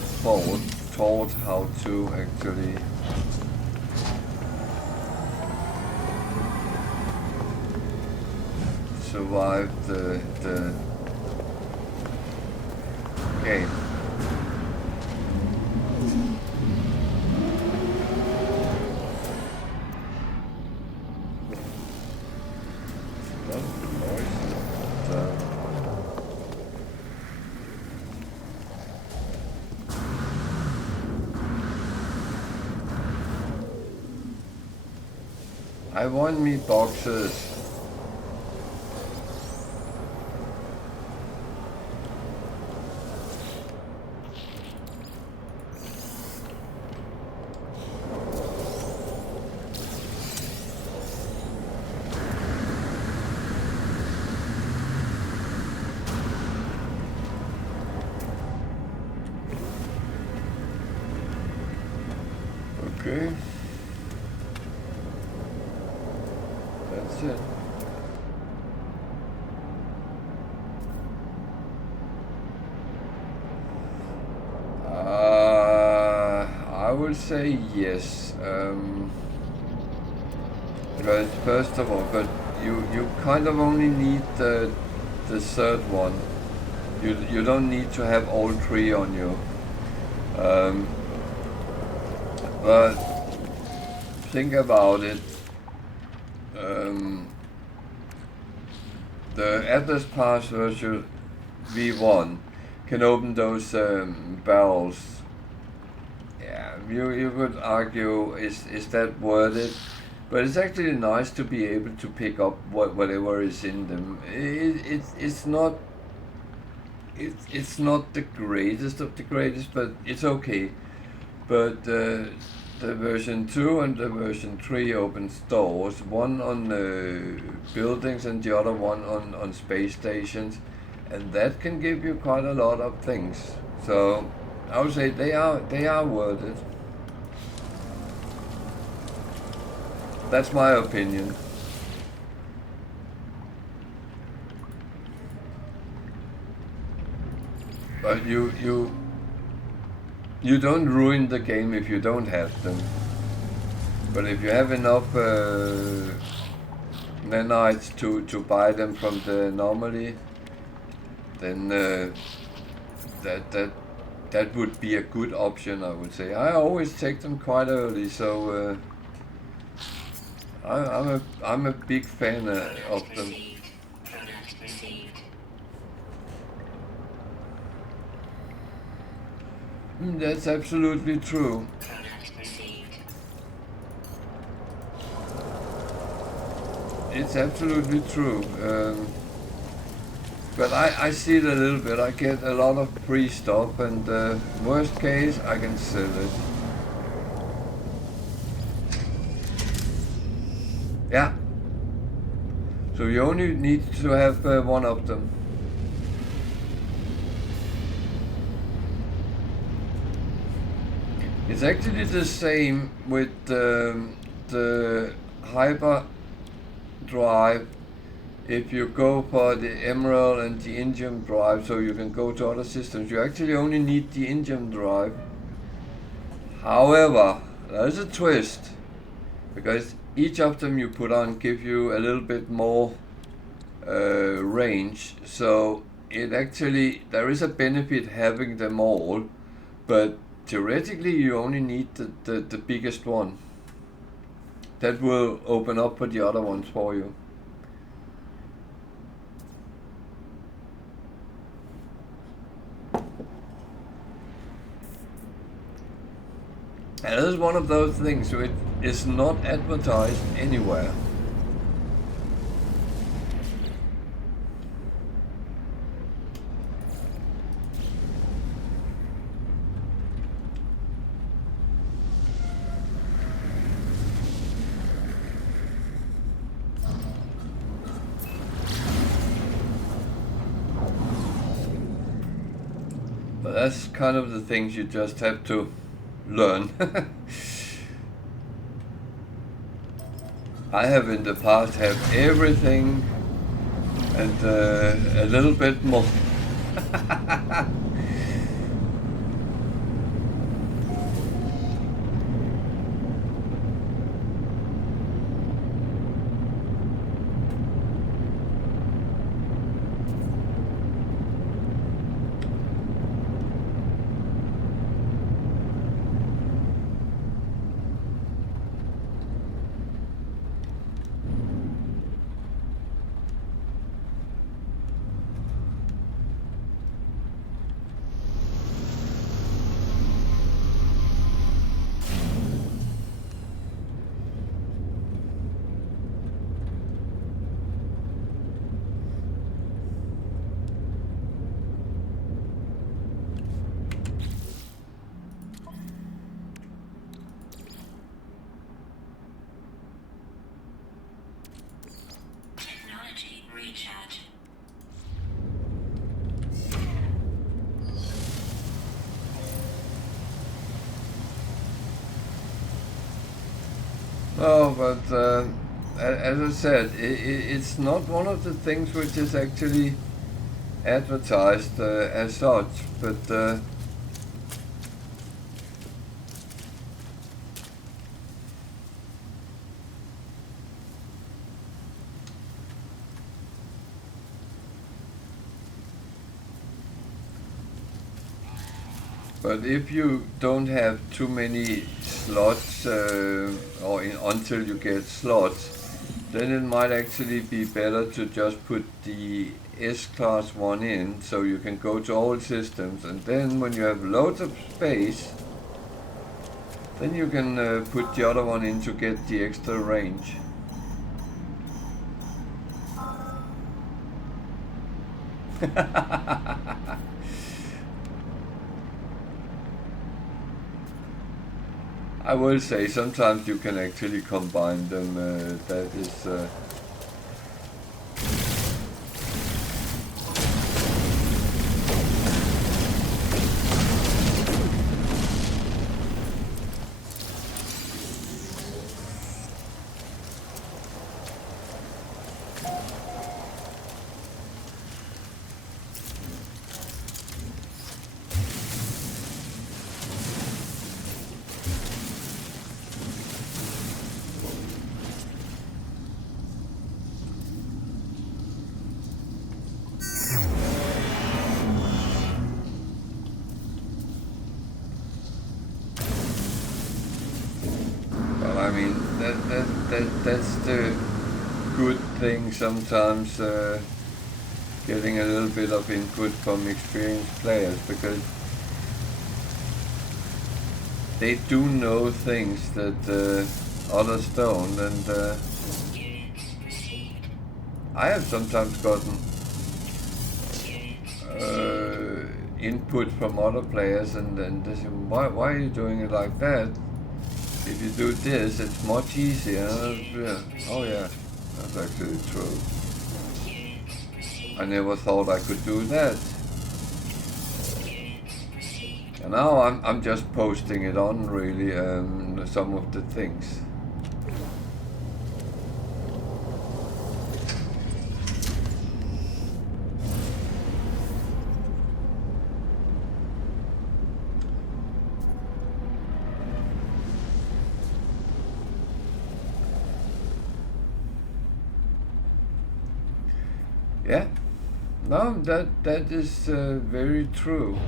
taught how to actually survive the game. I want me boxes. Okay. That's it. would say yes. Because first of all, but you kind of only need the third one. You don't need to have all three on you. But think about it. The Atlas Pass version V1 can open those barrels. Yeah, you could argue is that worth it? But it's actually nice to be able to pick up whatever is in them. It's not the greatest of the greatest, but it's okay. But the version 2 and the version 3 opens doors, one on buildings and the other one on space stations, and that can give you quite a lot of things. So I would say they are worth it. That's my opinion. But you don't ruin the game if you don't have them. But if you have enough nanites to buy them from the anomaly, then that would be a good option, I would say. I always take them quite early, so I'm a big fan of them. That's absolutely true. It's absolutely true. But I see it a little bit. I get a lot of free stuff, and worst case, I can sell it. Yeah. So you only need to have one of them. It's actually the same with the hyper drive. If you go for the Emerald and the Indium drive, so you can go to other systems, you actually only need the Indium drive. However, there's a twist, because each of them you put on give you a little bit more range. So it actually, there is a benefit having them all, but theoretically you only need the biggest one. That will open up for the other ones for you. And this is one of those things which is not advertised anywhere. But that's kind of the things you just have to learn. I have in the past had everything and a little bit more. Oh, but as I said, it's not one of the things which is actually advertised as such, but But if you don't have too many slots, until you get slots, then it might actually be better to just put the S-Class one in, so you can go to all systems, and then when you have loads of space, then you can put the other one in to get the extra range. I will say sometimes you can actually combine them. That is. I mean, that's the good thing sometimes, getting a little bit of input from experienced players, because they do know things that others don't, and I have sometimes gotten input from other players, and they say, why are you doing it like that? If you do this, it's much easier. Oh yeah, that's actually true. I never thought I could do that. And now I'm just posting it on, really, some of the things. Yeah, no, that is very true.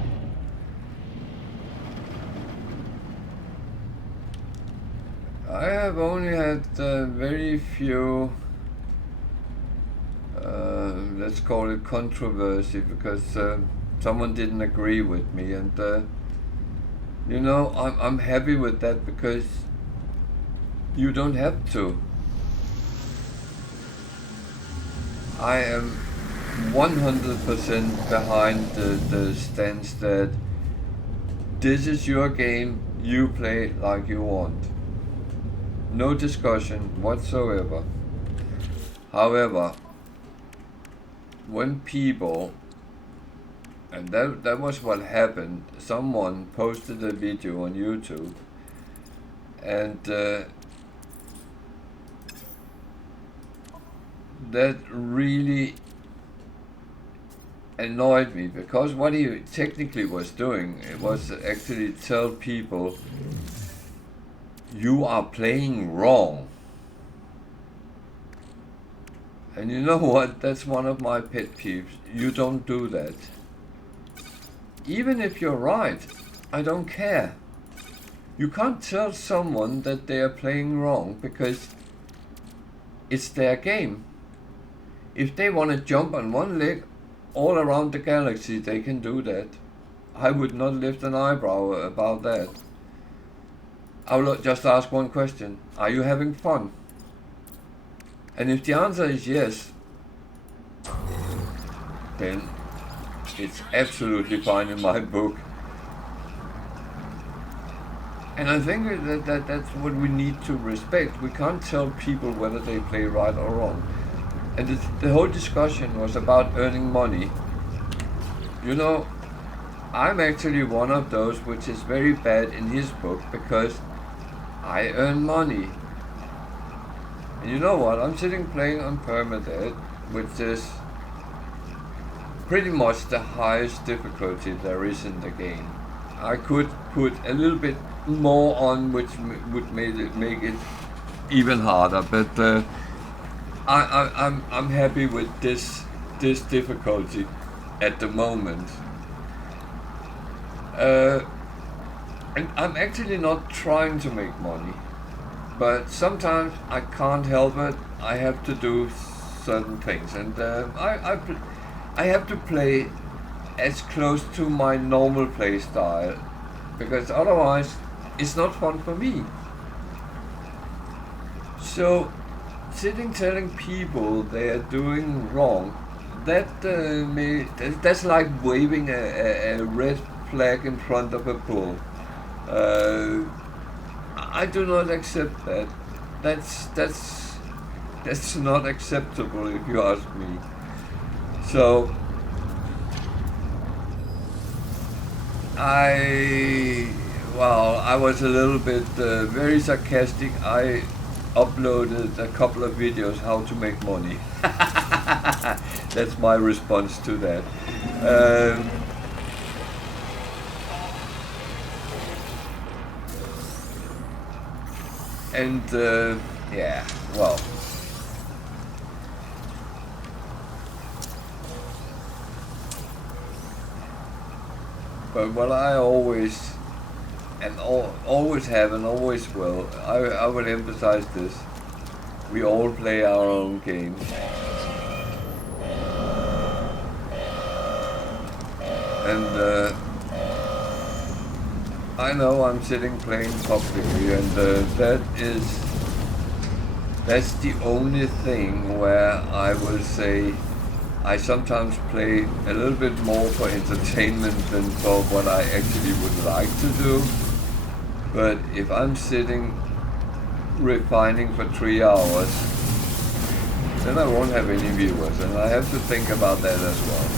I have only had very few, let's call it controversy, because someone didn't agree with me, and you know, I'm happy with that, because you don't have to. I am 100% behind the stance that this is your game, you play like you want. No discussion whatsoever. However, when people, and that was what happened, someone posted a video on YouTube, and that really annoyed me, because what he technically was doing, it was actually tell people, you are playing wrong. And you know what, that's one of my pet peeves. You don't do that. Even if you're right, I don't care. You can't tell someone that they are playing wrong, because it's their game. If they want to jump on one leg all around the galaxy, they can do that. I would not lift an eyebrow about that. I will just ask one question. Are you having fun? And if the answer is yes, then it's absolutely fine in my book. And I think that's what we need to respect. We can't tell people whether they play right or wrong. And the whole discussion was about earning money. You know, I'm actually one of those which is very bad in his book, because I earn money. And you know what? I'm sitting playing on Permadeath, which is pretty much the highest difficulty there is in the game. I could put a little bit more on, which would make it even harder, but I'm happy with this difficulty at the moment. And I'm actually not trying to make money, but sometimes I can't help it. I have to do certain things, and I have to play as close to my normal play style, because otherwise it's not fun for me. So sitting telling people they are doing wrong, that's like waving a red flag in front of a bull. I do not accept that. That's not acceptable if you ask me. So I was a little bit very sarcastic. I uploaded a couple of videos how to make money. That's my response to that. Yeah, well. But what I always always have and always will, I will emphasize this. We all play our own game. And I know I'm sitting playing publicly, and that's the only thing where I will say I sometimes play a little bit more for entertainment than for what I actually would like to do. But if I'm sitting refining for 3 hours, then I won't have any viewers, and I have to think about that as well.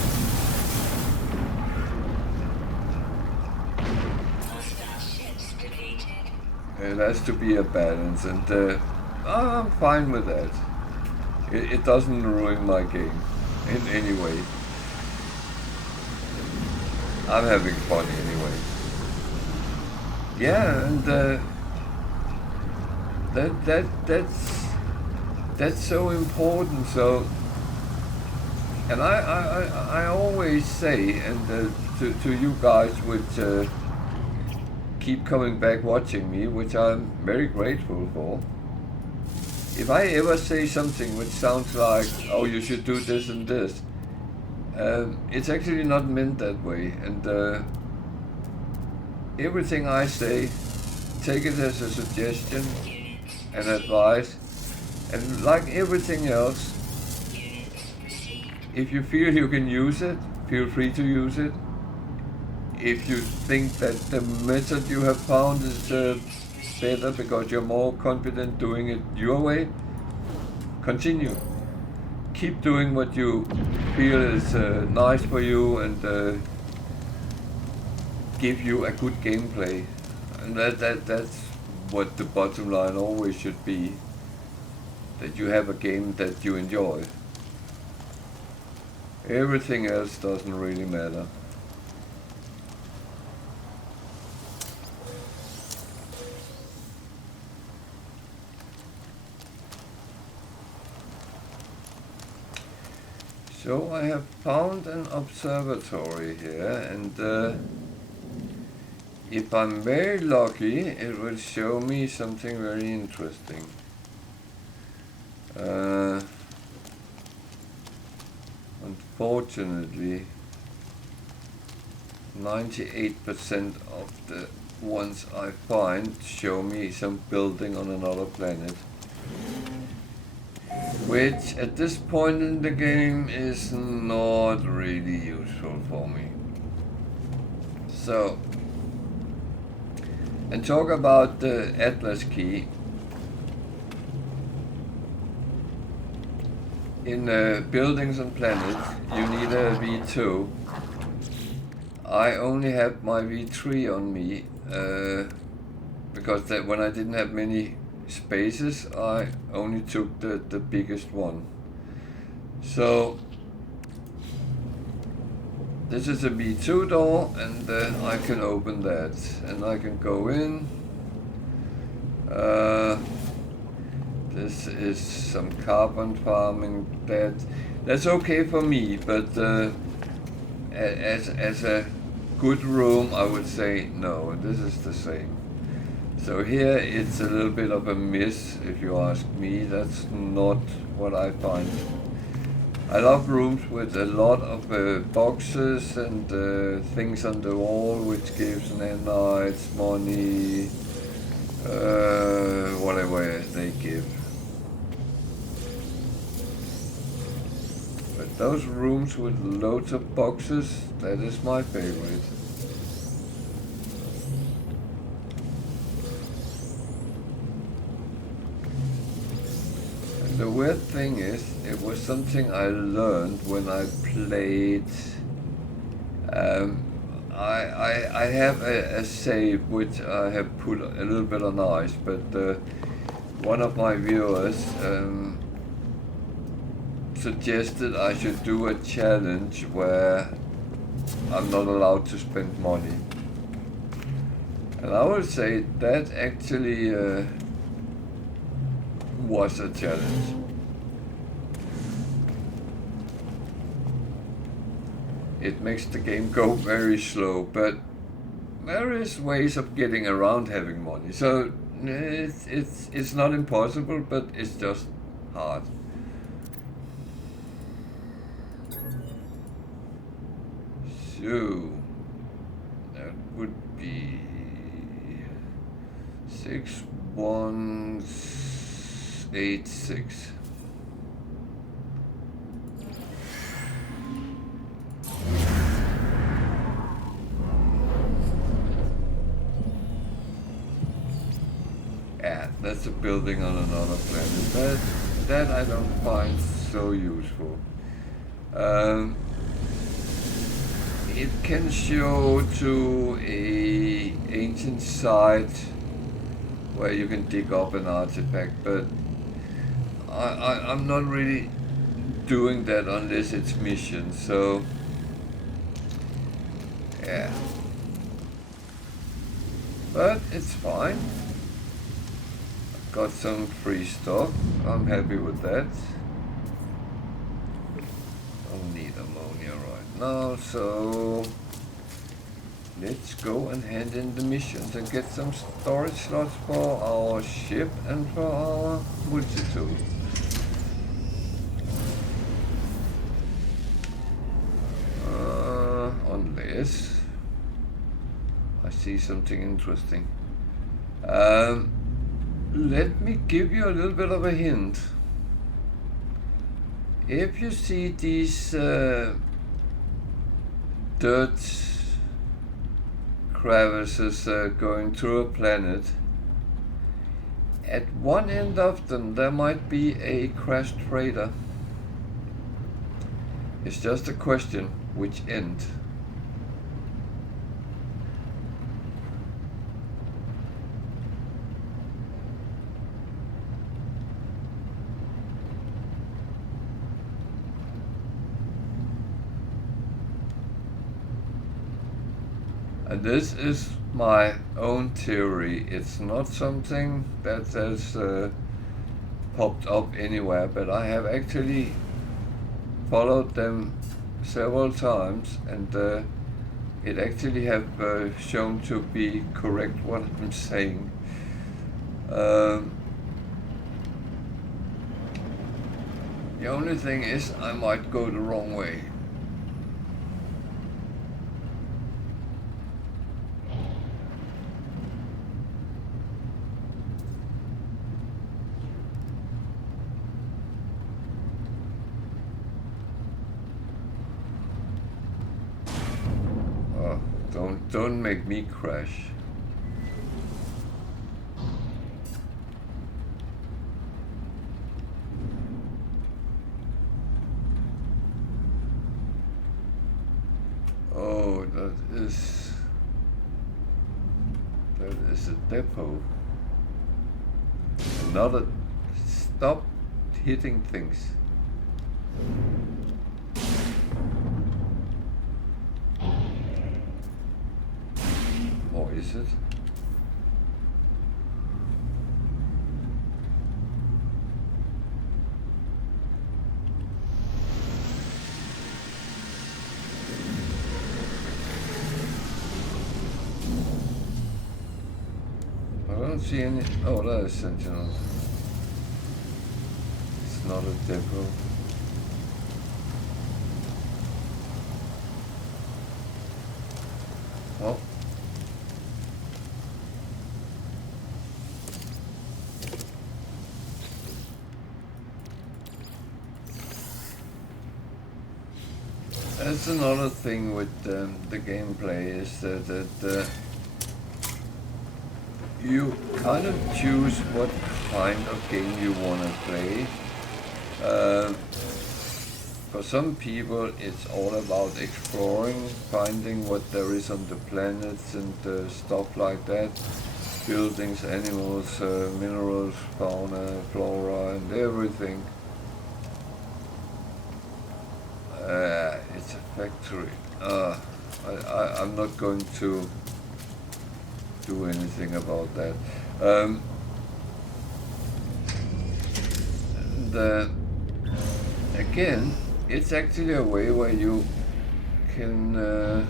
It has to be a balance, and I'm fine with that. It doesn't ruin my game in any way. I'm having fun anyway. Yeah, and that's so important. So, and I always say, and to you guys which keep coming back watching me, which I'm very grateful for. If I ever say something which sounds like, oh, you should do this and this, it's actually not meant that way. And everything I say, take it as a suggestion and advice. And like everything else, if you feel you can use it, feel free to use it. If you think that the method you have found is better because you're more confident doing it your way, continue. Keep doing what you feel is nice for you and give you a good gameplay. And that's what the bottom line always should be, that you have a game that you enjoy. Everything else doesn't really matter. So I have found an observatory here, and if I'm very lucky, it will show me something very interesting. Unfortunately, 98% of the ones I find show me some building on another planet, which at this point in the game is not really useful for me. So, and talk about the Atlas key. In buildings and planets, you need a V2. I only have my V3 on me, because when I didn't have many spaces, I only took the biggest one. So this is a V2 door, and I can open that, and I can go in. This is some carbon farming. That's okay for me, but as a good room, I would say no, this is the same. So here it's a little bit of a miss, if you ask me. That's not what I find. I love rooms with a lot of boxes and things on the wall, which gives nanites, money, whatever they give. But those rooms with loads of boxes, that is my favorite. And the weird thing is, it was something I learned when I played. I have a save which I have put a little bit on ice, but one of my viewers suggested I should do a challenge where I'm not allowed to spend money. And I would say that actually was a challenge. It makes the game go very slow, but there is ways of getting around having money. So it's not impossible, but it's just hard. So that would be 6186. Yeah, that's a building on another planet. That I don't find so useful. It can show to a ancient site where you can dig up an artifact, but I'm not really doing that unless it's mission, so yeah. But it's fine. I've got some free stuff. I'm happy with that. Don't need ammonia right now, so let's go and hand in the missions and get some storage slots for our ship and for our multi-tool. Unless I see something interesting. Let me give you a little bit of a hint. If you see these dirt crevices going through a planet, at one end of them there might be a crashed freighter. It's just a question which end. And this is my own theory. It's not something that has popped up anywhere, but I have actually followed them several times, and it actually have shown to be correct what I'm saying. The only thing is I might go the wrong way. Don't make me crash. Oh, that is a depot. Another. Stop hitting things. Or is it? don't see any. Oh, that is sentinels. It's not a depot. Well. That's another thing with the gameplay is that you kind of choose what kind of game you want to play. For some people it's all about exploring, finding what there is on the planets and stuff like that. Buildings, animals, minerals, fauna, flora and everything. It's a factory. I'm not going to do anything about that. Again, it's actually a way where you can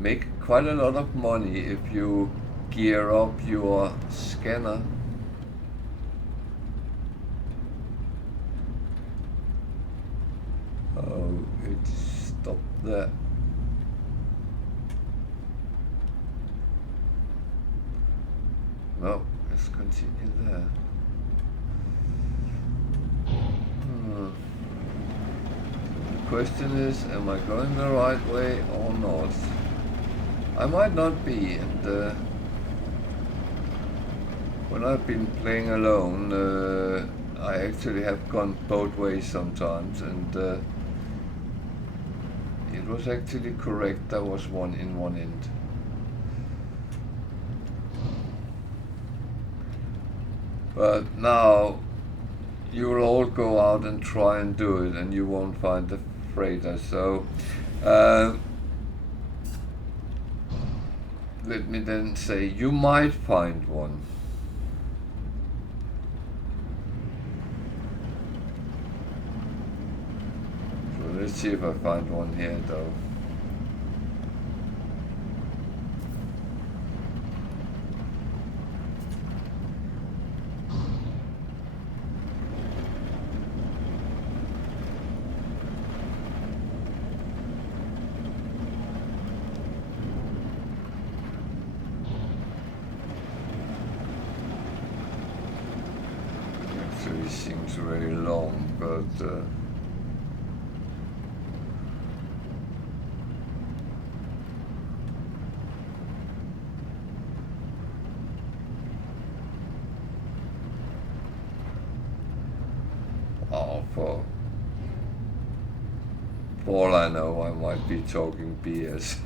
make quite a lot of money if you gear up your scanner. Oh, it stopped there. No, let's continue there. The question is, am I going the right way or not? I might not be, and when I've been playing alone, I actually have gone both ways sometimes, and it was actually correct. There was one in one end. But now you'll all go out and try and do it, and you won't find the freighter. So let me then say you might find one. So let's see if I find one here though. Seems very long, but for all I know, I might be talking BS.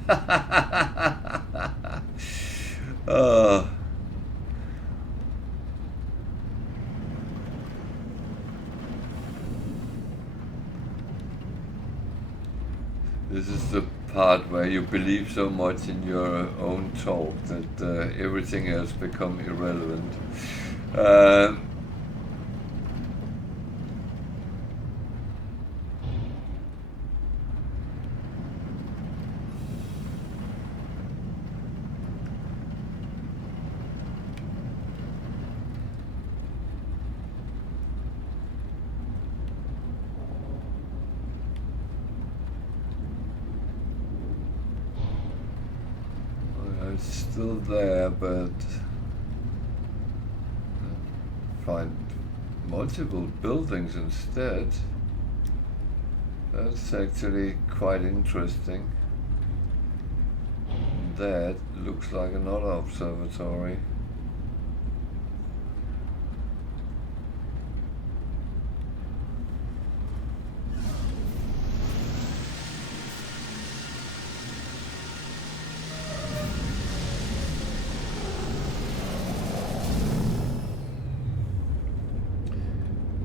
This is the part where you believe so much in your own talk that everything else becomes irrelevant. It's still there, but find multiple buildings instead. That's actually quite interesting. That looks like another observatory.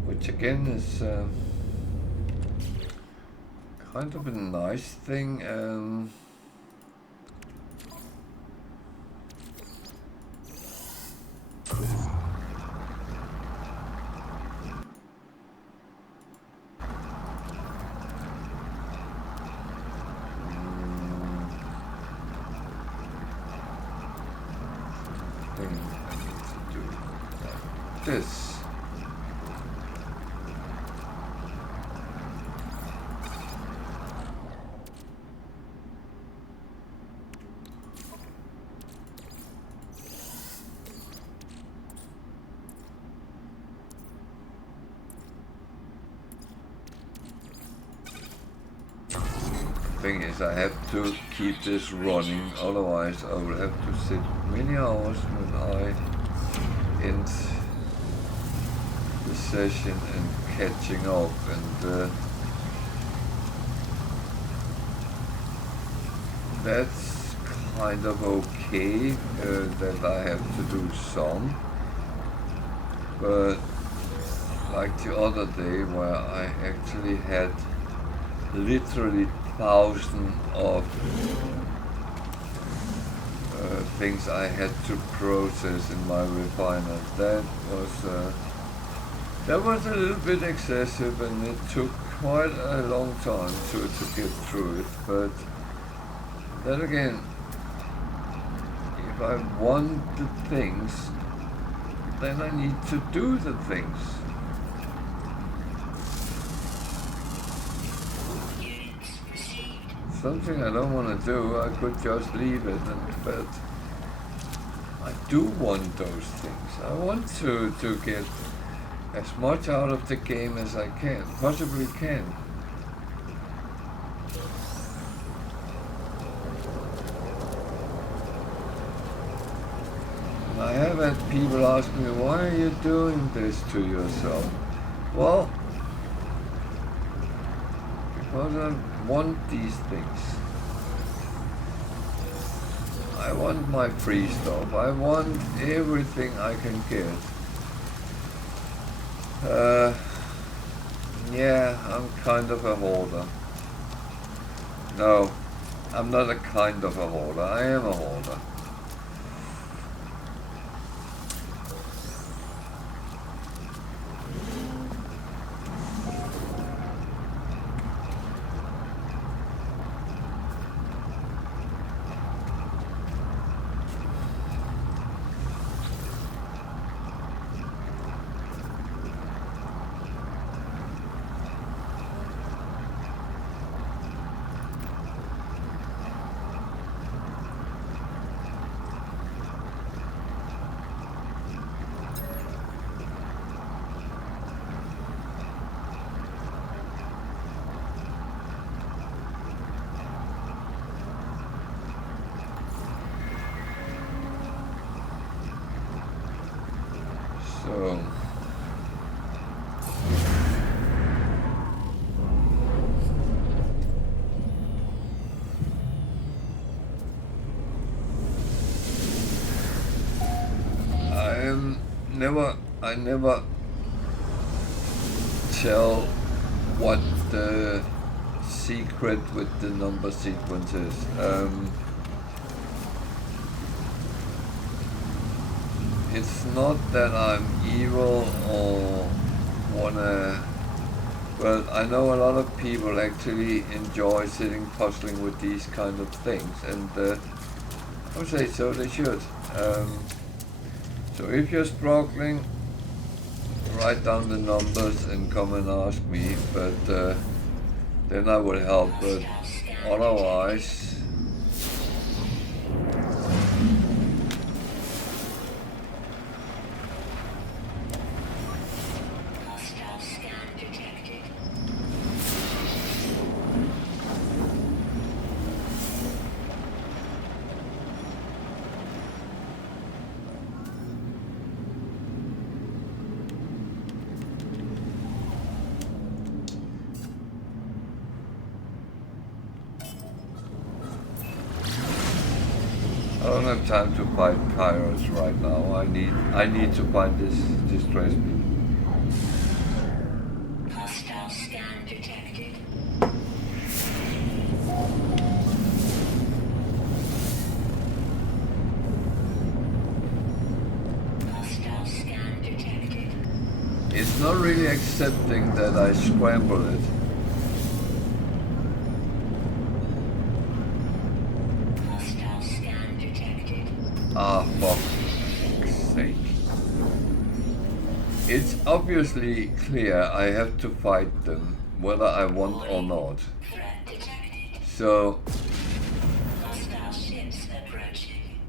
Which again is kind of a nice thing. thing is, I have to keep this running, otherwise I will have to sit many hours when I end the session and catching up, and that's kind of okay that I have to do some, but like the other day where I actually had literally thousands of things I had to process in my refiner. That was a little bit excessive, and it took quite a long time to get through it. But then again, if I want the things, then I need to do the things. Something I don't want to do, I could just leave it, but I do want those things. I want to get as much out of the game as I possibly can. And I have had people ask me, why are you doing this to yourself? Well, because I want these things. I want my free stuff. I want everything I can get. Yeah, I'm kind of a hoarder. No, I'm not a kind of a hoarder. I am a hoarder. So I never tell what the secret with the number sequence is. It's not that I'm evil or wanna, but I know a lot of people actually enjoy sitting puzzling with these kind of things, and I would say so they should. So if you're struggling, write down the numbers and come and ask me, but then I will help, but otherwise I don't have time to fight Kairos right now. I need to find this trace beam. Hostile scan detected. Hostile scan detected. It's not really accepting that I scramble it. Ah, for fuck's sake. It's obviously clear I have to fight them, whether I want or not. So Hostile ships approaching.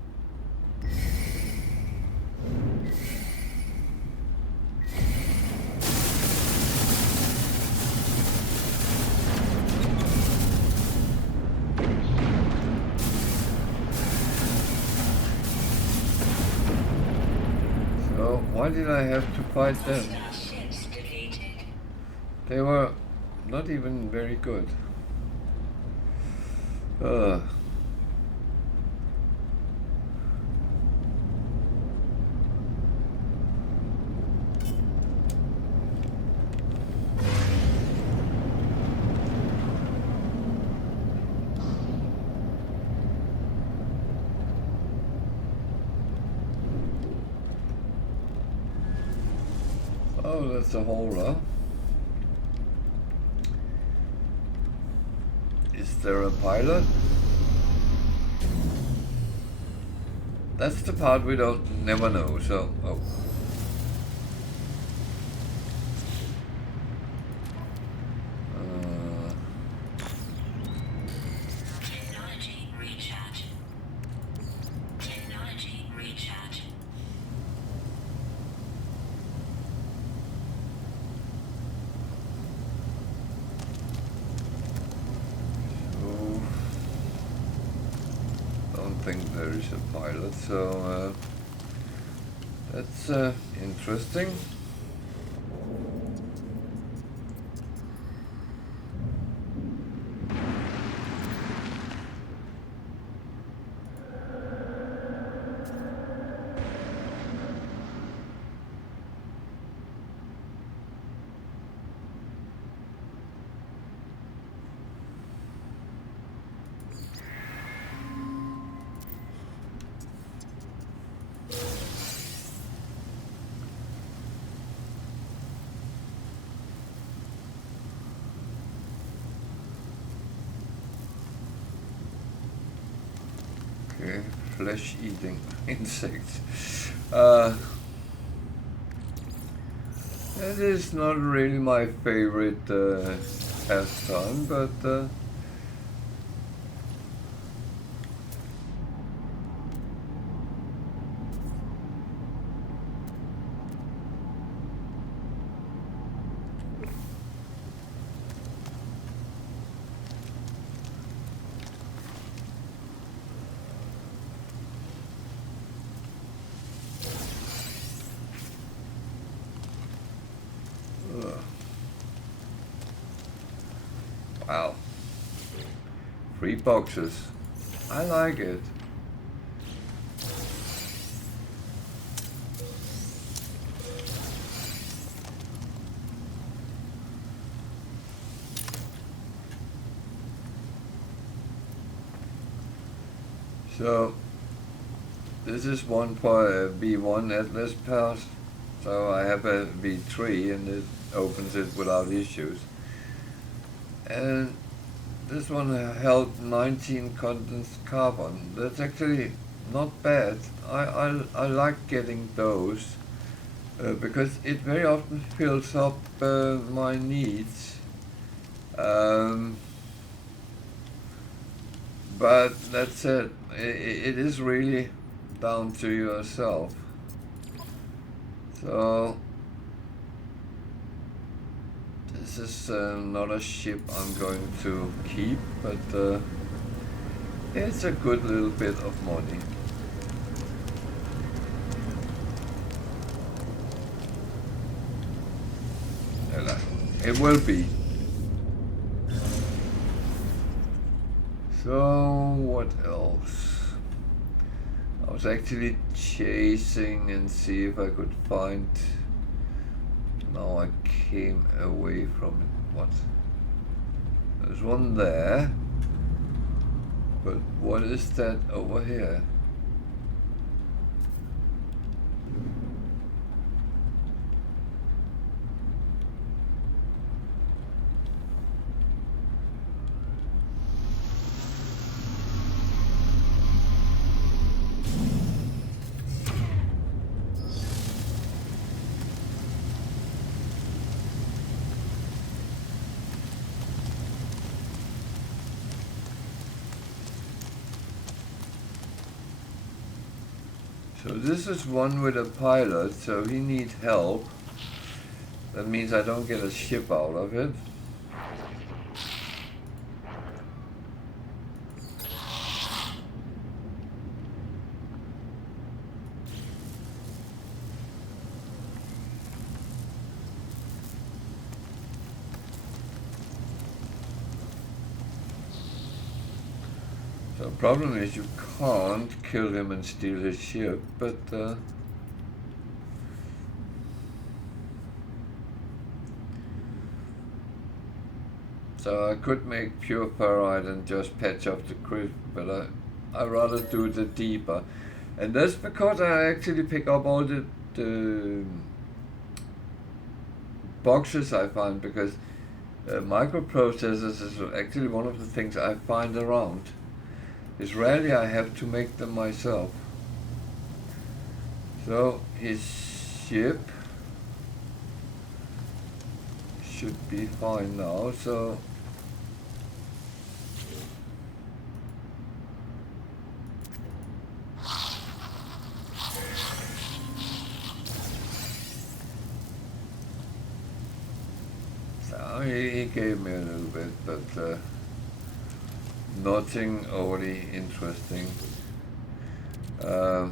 Why did I have to fight them? Hostile ships defeated. They were not even very good. Ugh. Oh, that's a hauler. Is there a pilot? That's the part we don't never know, so oh. Technology recharge. Technology recharge. So don't think there is a pilot, so that's interesting. Okay, flesh-eating insects. That is not really my favorite pastime, but wow. 3 boxes. I like it. So this is one for V1 Atlas pass. So I have a V3 and it opens it without issues. And this one held 19 condensed carbon. That's actually not bad. I like getting those because it very often fills up my needs. But that's it. It is really down to yourself. So this is not a ship I'm going to keep, but it's a good little bit of money. It will be. So what else? I was actually chasing and see if I could find. Now I came away from it. What? There's one there. But what is that over here? So this is one with a pilot, so he needs help. That means I don't get a ship out of it. The problem is you can't kill him and steal his ship, but so I could make pure pyrite and just patch up the crypt, but I rather do the deeper. And that's because I actually pick up all the boxes I find, because microprocessors is actually one of the things I find around. It's rarely I have to make them myself. So his ship should be fine now, so he gave me a little bit, but nothing overly interesting. But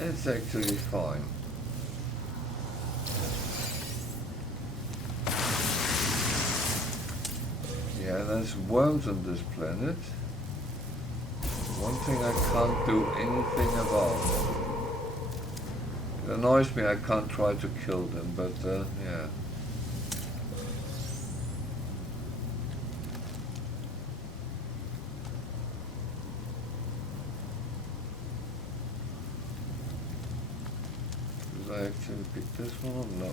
it's actually fine. Yeah, there's worms on this planet. One thing I can't do anything about. It annoys me I can't try to kill them, but yeah. Did I actually pick this one up? No.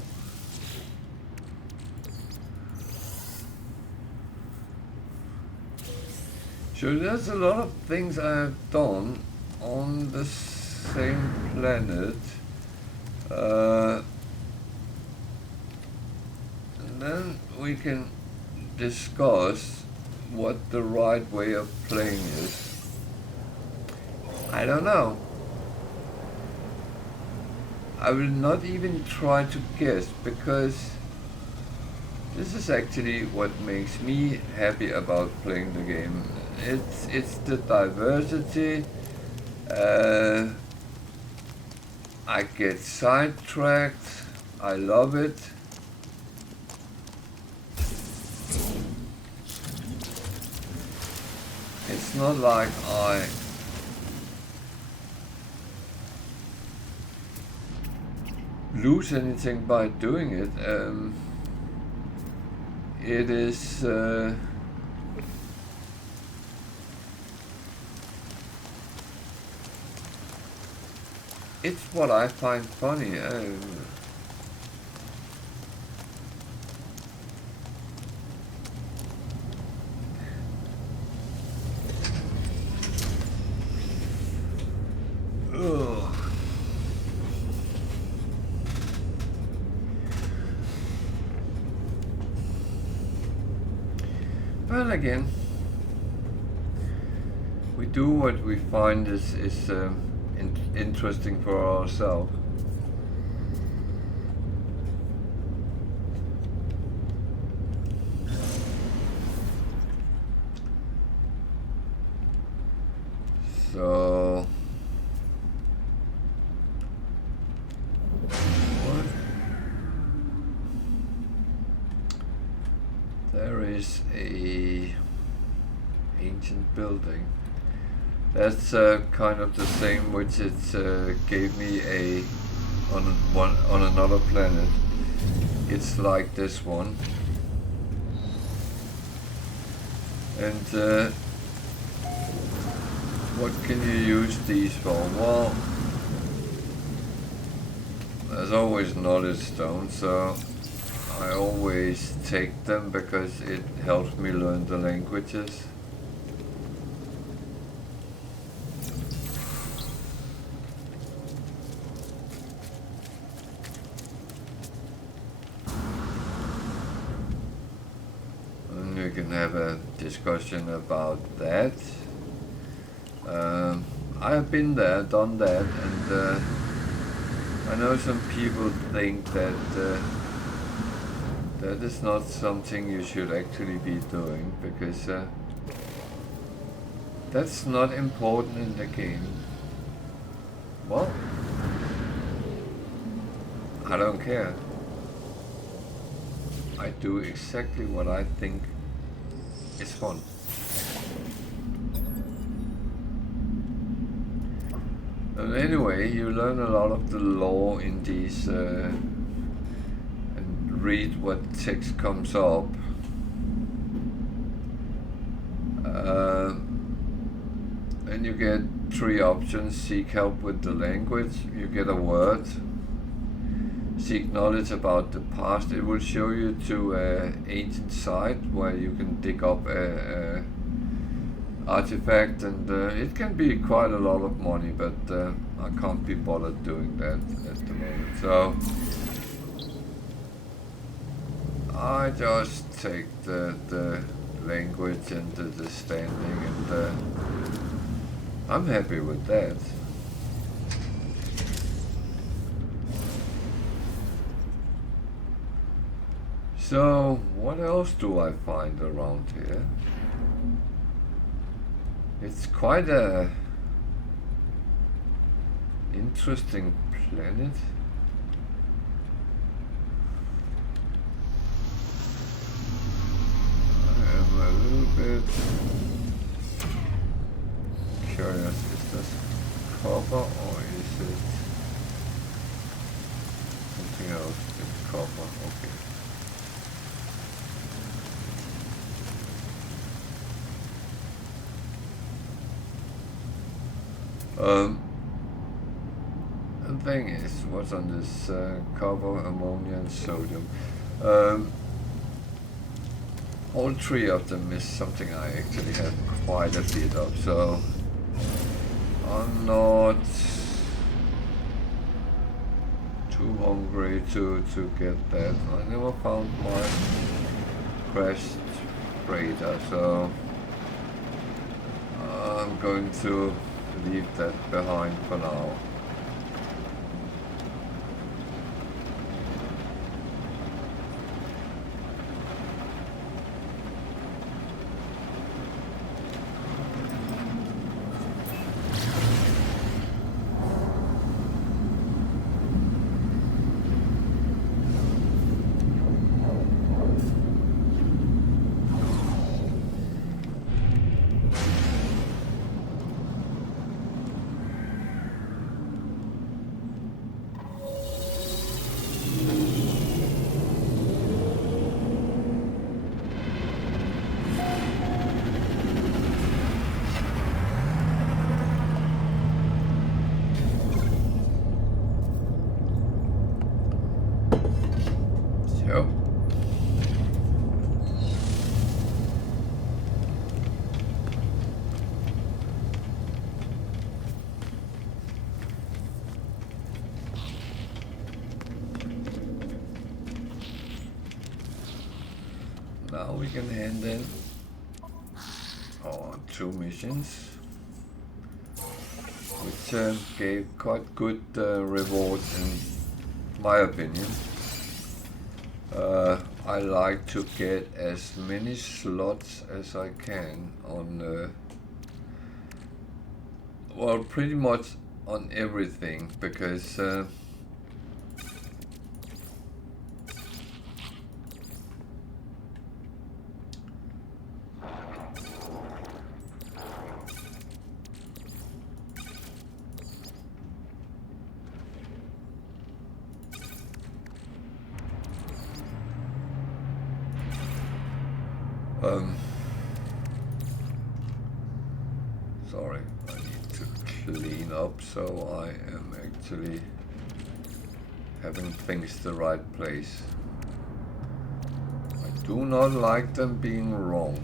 So there's a lot of things I have done on the same planet. And then we can discuss what the right way of playing is. I don't know. I will not even try to guess, because this is actually what makes me happy about playing the game. It's the diversity. I get sidetracked. I love it. It's not like I lose anything by doing it. It is it's what I find funny. Ugh. But again, we do what we find is interesting for ourselves. So what? There is a ancient building. That's kind of the same which it gave me on another planet. It's like this one, and what can you use these for? Well, there's always knowledge stone, so I always take them because it helps me learn the languages. We can have a discussion about that. I have been there, done that, and I know some people think that that is not something you should actually be doing, because that's not important in the game. Well, I don't care. I do exactly what I think It's fun. And anyway, you learn a lot of the lore in these and read what text comes up. And you get 3 options. Seek help with the language. You get a word. Seek knowledge about the past. It will show you to an ancient site where you can dig up a artifact, and it can be quite a lot of money, but I can't be bothered doing that at the moment. So I just take the language and the standing, and I'm happy with that. So what else do I find around here? It's quite a interesting planet. I am a little bit curious. Is this copper or is it something else? It's copper, okay. The thing is, what's on this copper, ammonia and sodium? All 3 of them is something I actually have quite a bit of, so I'm not too hungry to get that. I never found my crashed freighter, so I'm going to leave that behind for now. Now we can hand in our 2 missions, which gave quite good rewards in my opinion. I like to get as many slots as I can on, well, pretty much on everything, because sorry, I need to clean up, so I am actually having things the right place. I do not like them being wrong.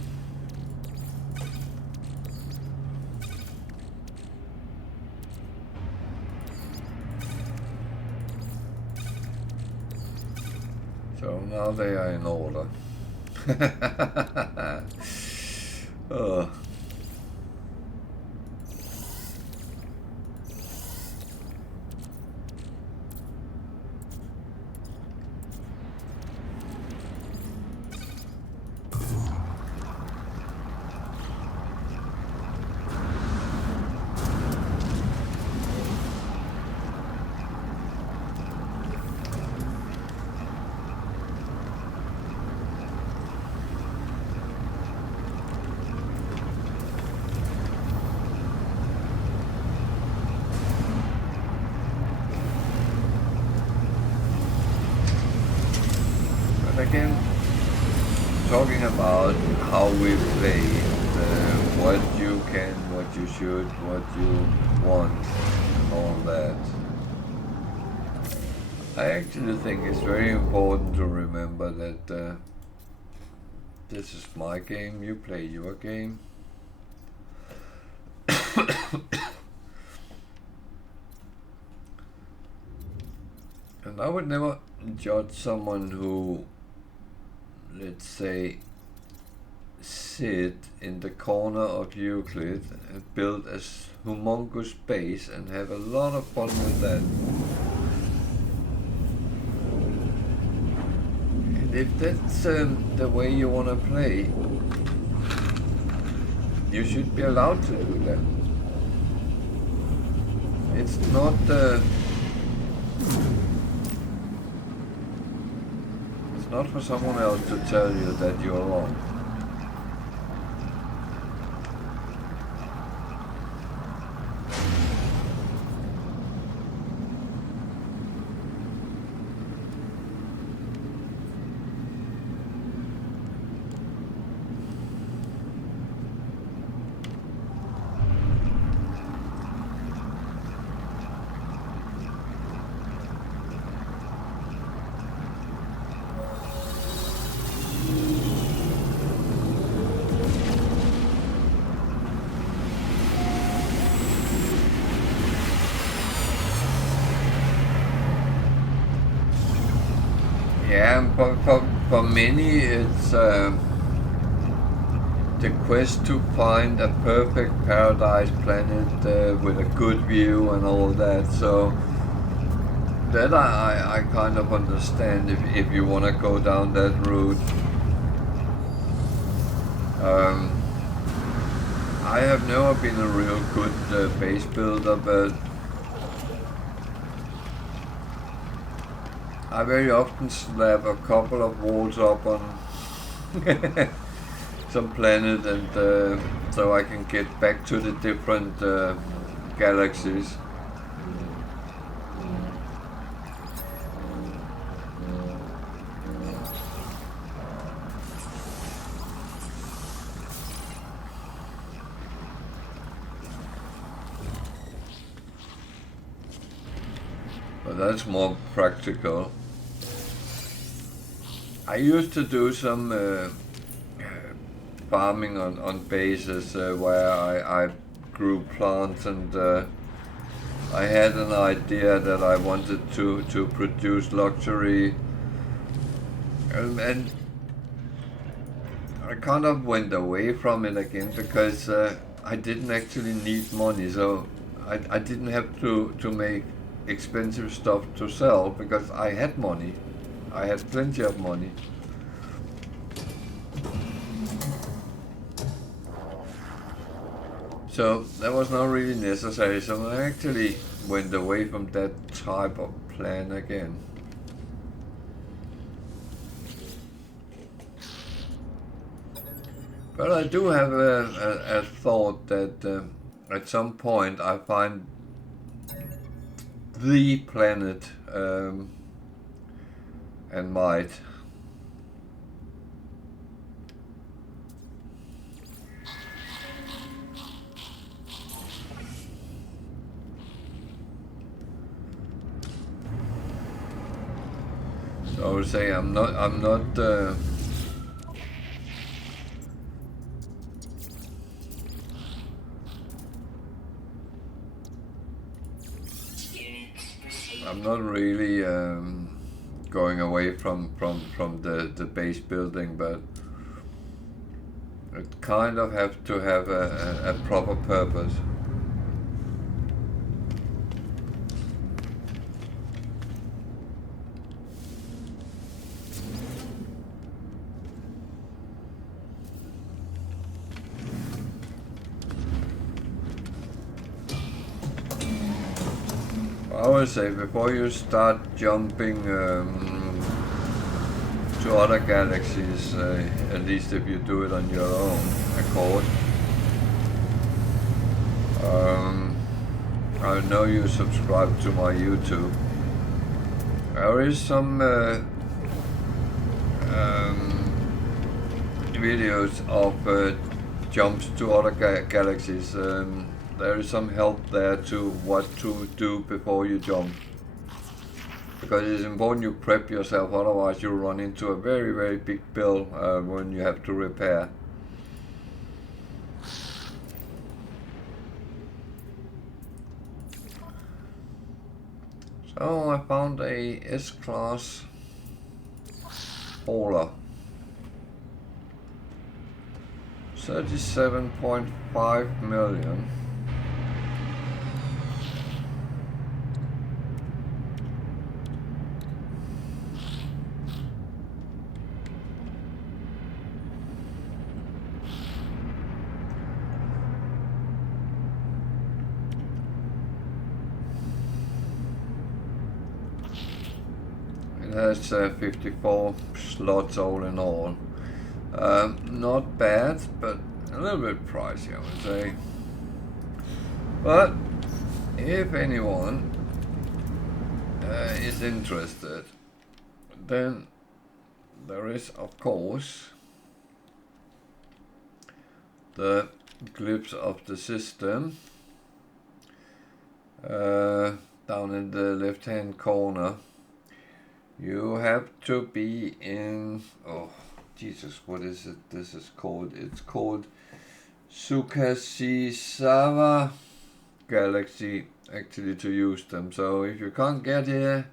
So now they are in order. again, talking about how we play, what you can, what you should, what you want, and all that. I actually think it's very important to remember that this is my game, you play your game. And I would never judge someone who, let's say, sit in the corner of Euclid and build a humongous base and have a lot of fun with that. And if that's the way you want to play, you should be allowed to do that. It's not not for someone else to tell you that you're wrong. Yeah, but for many it's the quest to find a perfect paradise planet with a good view and all that. So that I kind of understand if you want to go down that route. I have never been a real good base builder, but I very often slap a couple of walls up on some planet, and so I can get back to the different galaxies. But that's more practical. I used to do some farming on bases where I grew plants, and I had an idea that I wanted to produce luxury, and I kind of went away from it again because I didn't actually need money, so I didn't have to make expensive stuff to sell because I had money. I had plenty of money. So that was not really necessary, so I actually went away from that type of plan again. But I do have a thought that at some point I find the planet and might. So I would say I'm not I'm not really going away from the base building, but it kind of have to have a proper purpose. I would say before you start jumping to other galaxies, at least if you do it on your own accord. I know you subscribe to my YouTube. There is some videos of jumps to other galaxies. There is some help there to what to do before you jump. Because it's important you prep yourself, otherwise you'll run into a very, very big bill when you have to repair. So I found a S-class hauler. 37.5 million. It has 54 slots all in all. Not bad, but a little bit pricey, I would say. But if anyone is interested, then there is, of course, the glimpse of the system down in the left-hand corner. You have to be in, oh Jesus, what is it? This is called, it's called Zukasizawa Galaxy, actually, to use them. So if you can't get here,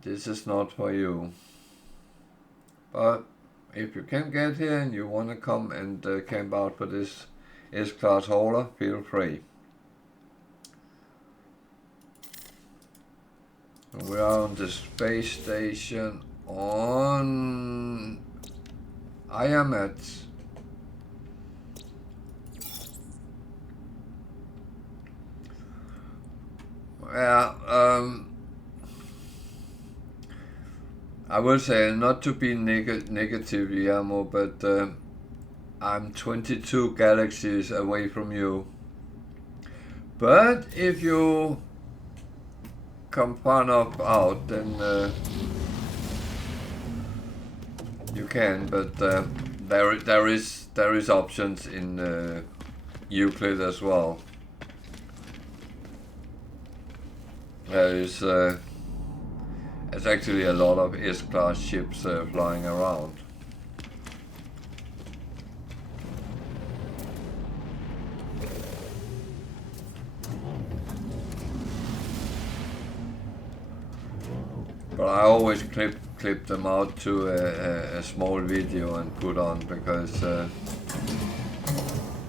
this is not for you. But if you can get here and you want to come and camp out for this S-class hauler, feel free. We are on the space station on I am at I will say, not to be negative, Yamo, but I'm 22 galaxies away from you. But if you come far enough out, then you can. But there is options in Euclid as well. There's actually a lot of S-class ships flying around. But I always clip them out to a small video and put on, because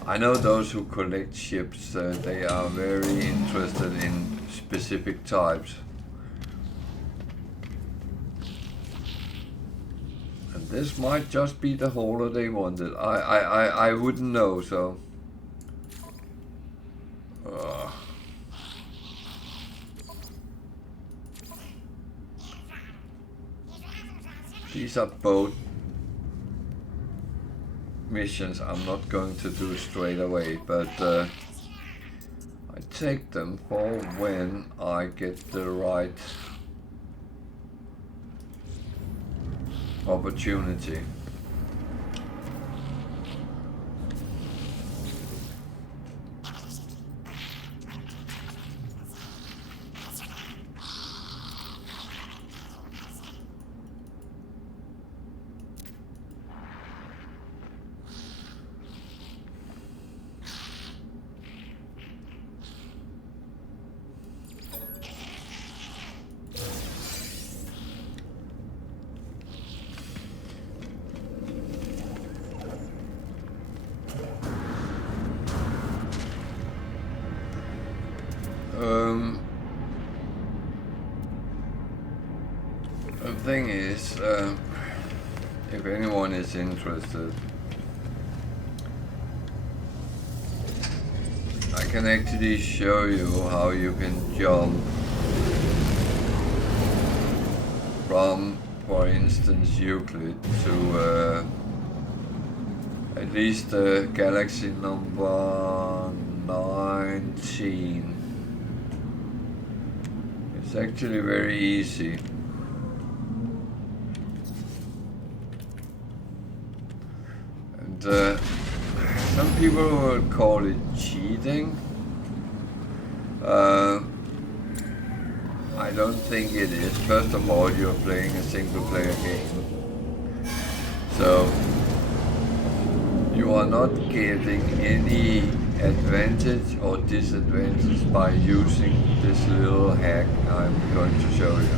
I know those who collect ships, they are very interested in specific types. And this might just be the hauler they wanted. I wouldn't know, so. These are both missions I'm not going to do straight away, but I take them for when I get the right opportunity. The thing is, if anyone is interested, I can actually show you how you can jump from, for instance, Euclid to at least galaxy number 19. It's actually very easy. some people will call it cheating. I don't think it is. First of all, you're playing a single player game. So you are not getting any advantage or disadvantage by using this little hack I'm going to show you.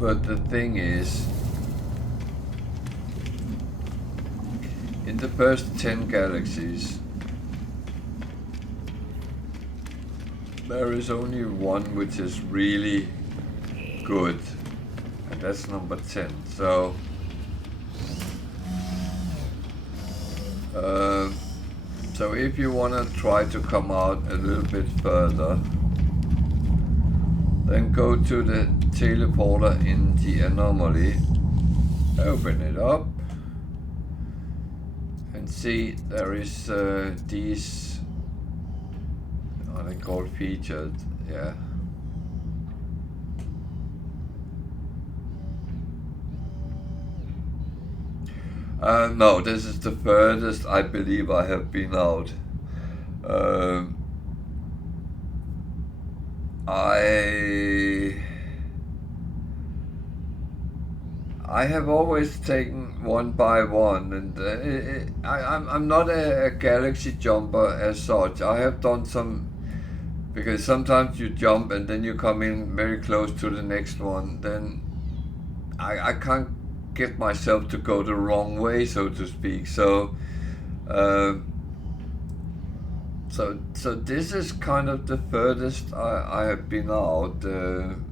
But the thing is, in the first 10 galaxies, there is only one which is really good, and that's number 10. So if you want to try to come out a little bit further, then go to the teleporter in the anomaly, open it up, and see there is these, are they called featured? Yeah. No, this is the furthest I believe I have been out. I have always taken one by one, and I'm not a galaxy jumper as such. I have done some, because sometimes you jump and then you come in very close to the next one, then I can't get myself to go the wrong way, so to speak. So this is kind of the furthest I have been out,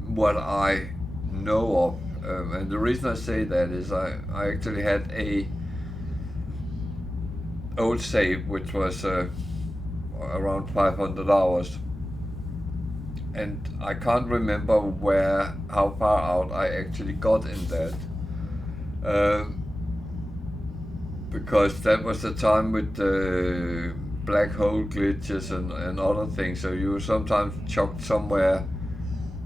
what I know of. And the reason I say that is I actually had a old save which was around 500 hours, and I can't remember how far out I actually got in that, because that was the time with the black hole glitches and other things, so you were sometimes chucked somewhere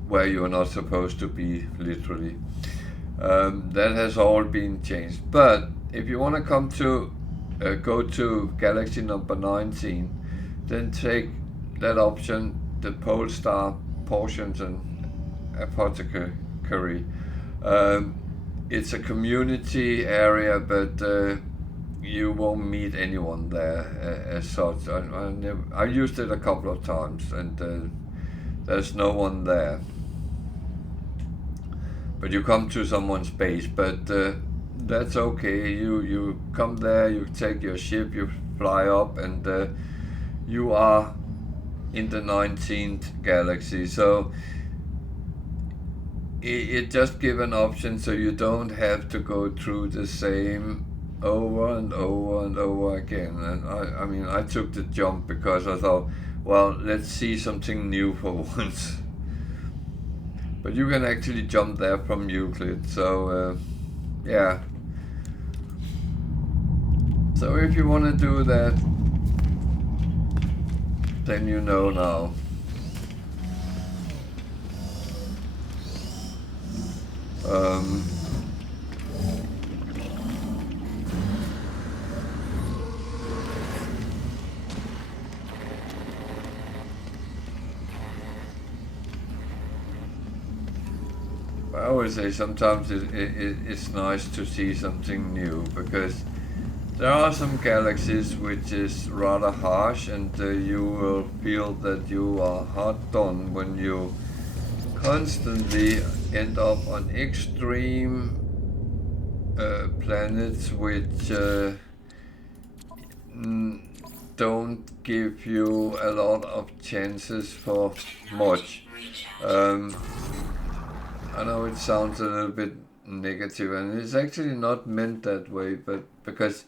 where you're not supposed to be, literally. That has all been changed. But if you want to come to go to galaxy number 19, then take that option, the pole star portions and apothecary. It's a community area, but you won't meet anyone there as such. I used it a couple of times, and there's no one there. But you come to someone's base, but that's okay. You come there, you take your ship, you fly up, and you are in the 19th galaxy. So it just gives an option, so you don't have to go through the same over and over and over again. And I mean, I took the jump because I thought, well, let's see something new for once. But you can actually jump there from Euclid, so yeah. So if you want to do that, then you know now. I always say sometimes it's nice to see something new, because there are some galaxies which is rather harsh, and you will feel that you are hard done when you constantly end up on extreme planets which don't give you a lot of chances for much. I know it sounds a little bit negative, and it's actually not meant that way, but because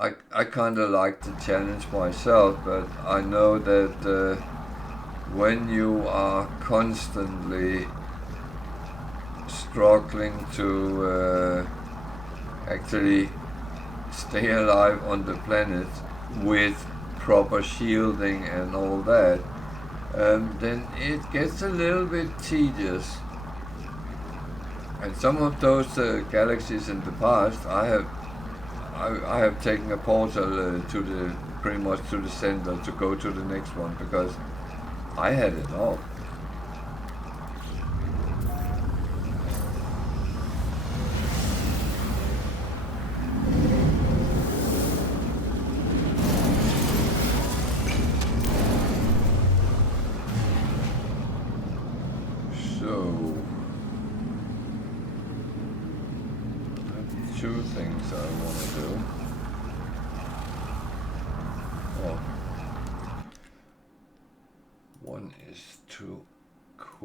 I kind of like to challenge myself, but I know that when you are constantly struggling to actually stay alive on the planet with proper shielding and all that, then it gets a little bit tedious. And some of those galaxies in the past, I have taken a portal to the pretty much to the center to go to the next one because I had enough. So, I have two things I want to do. Oh. One is to